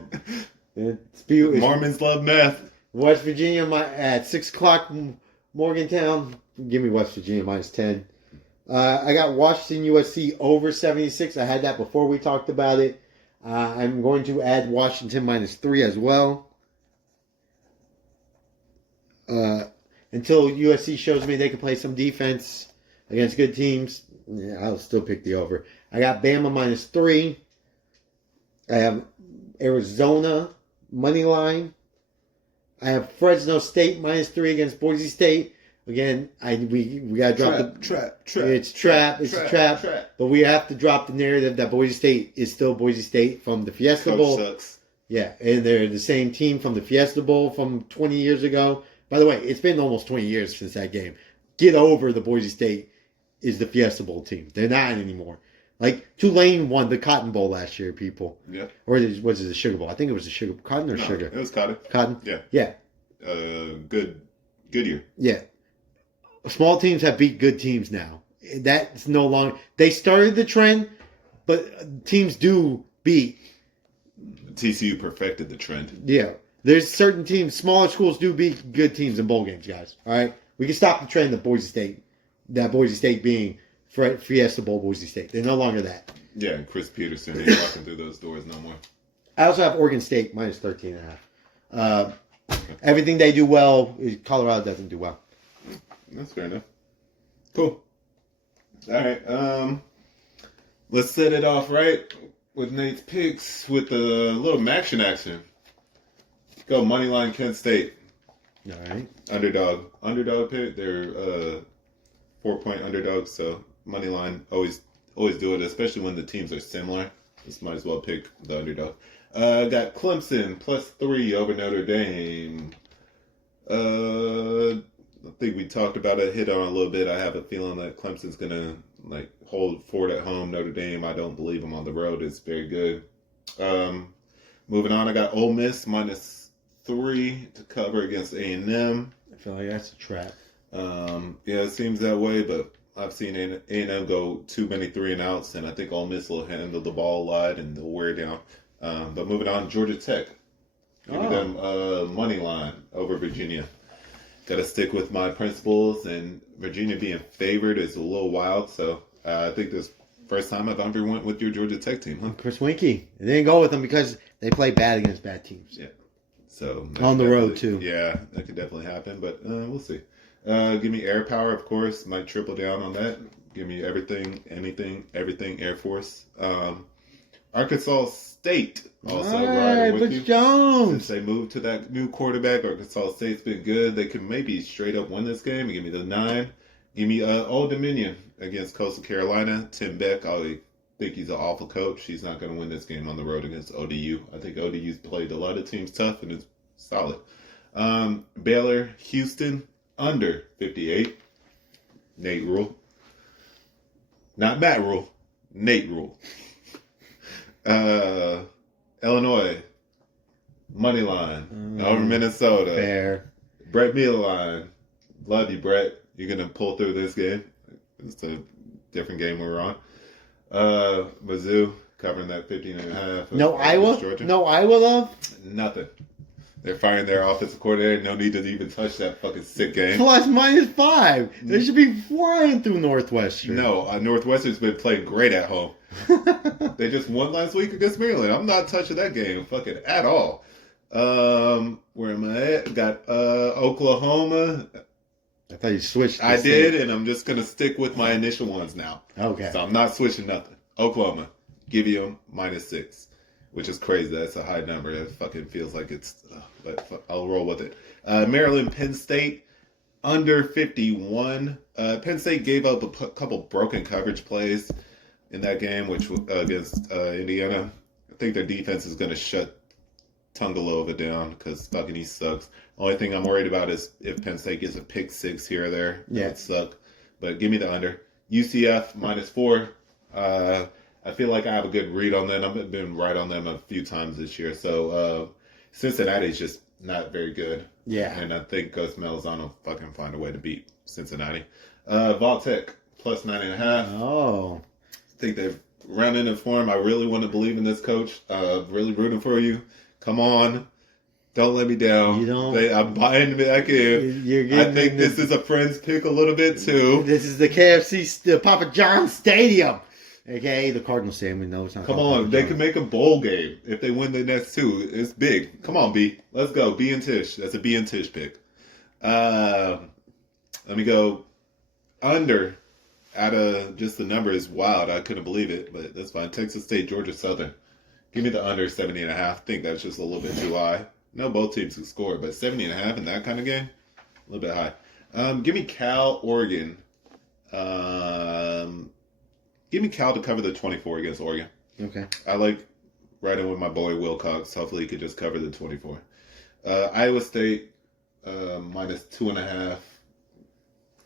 Mormons love meth. West Virginia at 6 o'clock, Morgantown. Give me West Virginia -10. I got Washington USC over 76. I had that before we talked about it. I'm going to add Washington -3 as well. Until USC shows me they can play some defense against good teams, yeah, I'll still pick the over. I got Bama -3. I have Arizona money line. I have Fresno State -3 against Boise State. Again, we gotta drop It's a trap. But we have to drop the narrative that Boise State is still Boise State from the Fiesta Bowl. Sucks. Yeah, and they're the same team from the Fiesta Bowl from 20 years ago. By the way, it's been almost 20 years since that game. Get over the Boise State is the Fiesta Bowl team. They're not anymore. Like, Tulane won the Cotton Bowl last year, people. Yeah. Or was it the Sugar Bowl? I think it was the Sugar Bowl. Cotton or Sugar? It was Cotton. Cotton? Yeah. Yeah. Good year. Yeah. Small teams have beat good teams now. That's no longer... They started the trend, but teams do beat. TCU perfected the trend. Yeah. There's certain teams, smaller schools do beat good teams in bowl games, guys. All right? We can stop the trend of Boise State being Fiesta Bowl Boise State. They're no longer that. Yeah, and Chris Peterson ain't walking through those doors no more. I also have Oregon State minus 13.5. Everything they do well, Colorado doesn't do well. That's fair enough. Cool. All right. Let's set it off right with Nate's picks with a little action. Go Moneyline Kent State. All right. Underdog pick. They're 4-point underdogs, so Moneyline always do it, especially when the teams are similar. Just might as well pick the underdog. Got Clemson +3 over Notre Dame. I think we talked about it, hit on a little bit. I have a feeling that Clemson's gonna hold fort at home. Notre Dame, I don't believe them on the road. It's very good. Moving on, I got Ole Miss -3 to cover against A&M. I feel like that's a trap. Yeah, it seems that way, but I've seen A&M go too many 3-and-outs, and I think Ole Miss will handle the ball a lot and they'll wear it down. But moving on, Georgia Tech. Give them money line over Virginia. Got to stick with my principles, and Virginia being favored is a little wild. So I think this first time I've ever went with your Georgia Tech team, huh? Chris Winkie. They didn't go with them because they play bad against bad teams. Yeah. So on the road too. Yeah, that could definitely happen, but we'll see. Give me Air Power, of course. Might triple down on that. Give me everything, anything, everything Air Force. Arkansas State also riding with you. Jones. Since they moved to that new quarterback, Arkansas State's been good. They can maybe straight up win this game. Give me the 9. Give me Old Dominion against Coastal Carolina. Tim Beck, I think he's an awful coach. He's not going to win this game on the road against ODU. I think ODU's played a lot of teams tough and is solid. Baylor, Houston, under 58. Nate Rule. Not Matt Rule. Nate Rule. Illinois, money line over Minnesota. Fair. Brett Mieline, love you, Brett. You're gonna pull through this game. It's a different game we're on. Mizzou covering that 15.5. No Iowa. Georgia. No Iowa love. Nothing. They're firing their offensive coordinator. No need to even touch that fucking sick game. Plus -5. They should be flying through Northwestern. No, Northwestern's been playing great at home. They just won last week against Maryland. I'm not touching that game fucking at all. Where am I at? Got Oklahoma. I thought you switched. I did, and I'm just gonna stick with my initial ones now. Okay. So I'm not switching nothing. Oklahoma, give you them -6, which is crazy. That's a high number. It fucking feels like it's, but I'll roll with it. Maryland, Penn State, under 51. Penn State gave up a couple broken coverage plays in that game, which against Indiana. I think their defense is going to shut Tungalova down because fucking he sucks. Only thing I'm worried about is if Penn State gets a pick 6 here or there. That would suck. But give me the under. UCF -4. I feel like I have a good read on them. I've been right on them a few times this year. So Cincinnati's just not very good. Yeah. And I think Gus Malzahn will fucking find a way to beat Cincinnati. Valtech +9.5. Oh. I think they've run into form. I really want to believe in this coach. Really rooting for you. Come on. Don't let me down. You don't. I'm buying back in. I think this is a friend's pick a little bit too. This is the KFC, the Papa John's Stadium. Okay, the Cardinals Stadium. We know it's not. Come on, they can make a bowl game if they win the next 2. It's big. Come on, B. Let's go. B and Tish. That's a B and Tish pick. Let me go under. Out of just the number is wild. I couldn't believe it, but that's fine. Texas State, Georgia Southern. Give me the under 70.5. I think that's just a little bit too high. No, both teams can score, but 70.5 in that kind of game, a little bit high. Give me Cal, Oregon. Give me Cal to cover the 24 against Oregon. Okay. I like riding with my boy Wilcox. Hopefully he could just cover the 24. Iowa State -2.5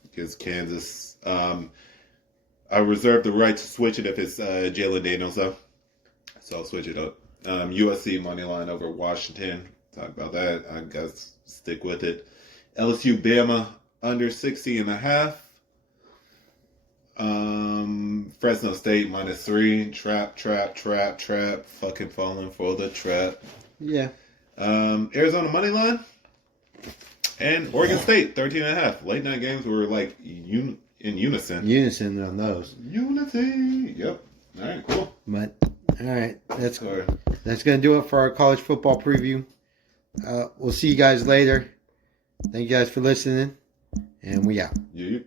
against Kansas. I reserve the right to switch it if it's Jalen Daniels though, so I'll switch it up. USC money line over Washington. Talk about that. I guess stick with it. LSU Bama under 60.5. Fresno State -3. Trap. Fucking falling for the trap. Yeah. Arizona money line. And Oregon State, 13.5. Late night games were like in unison. Unison on those. Unity. Yep. All right, cool. But all right, that's Sorry. gonna do it for our college football preview. We'll see you guys later. Thank you guys for listening, and we out. You.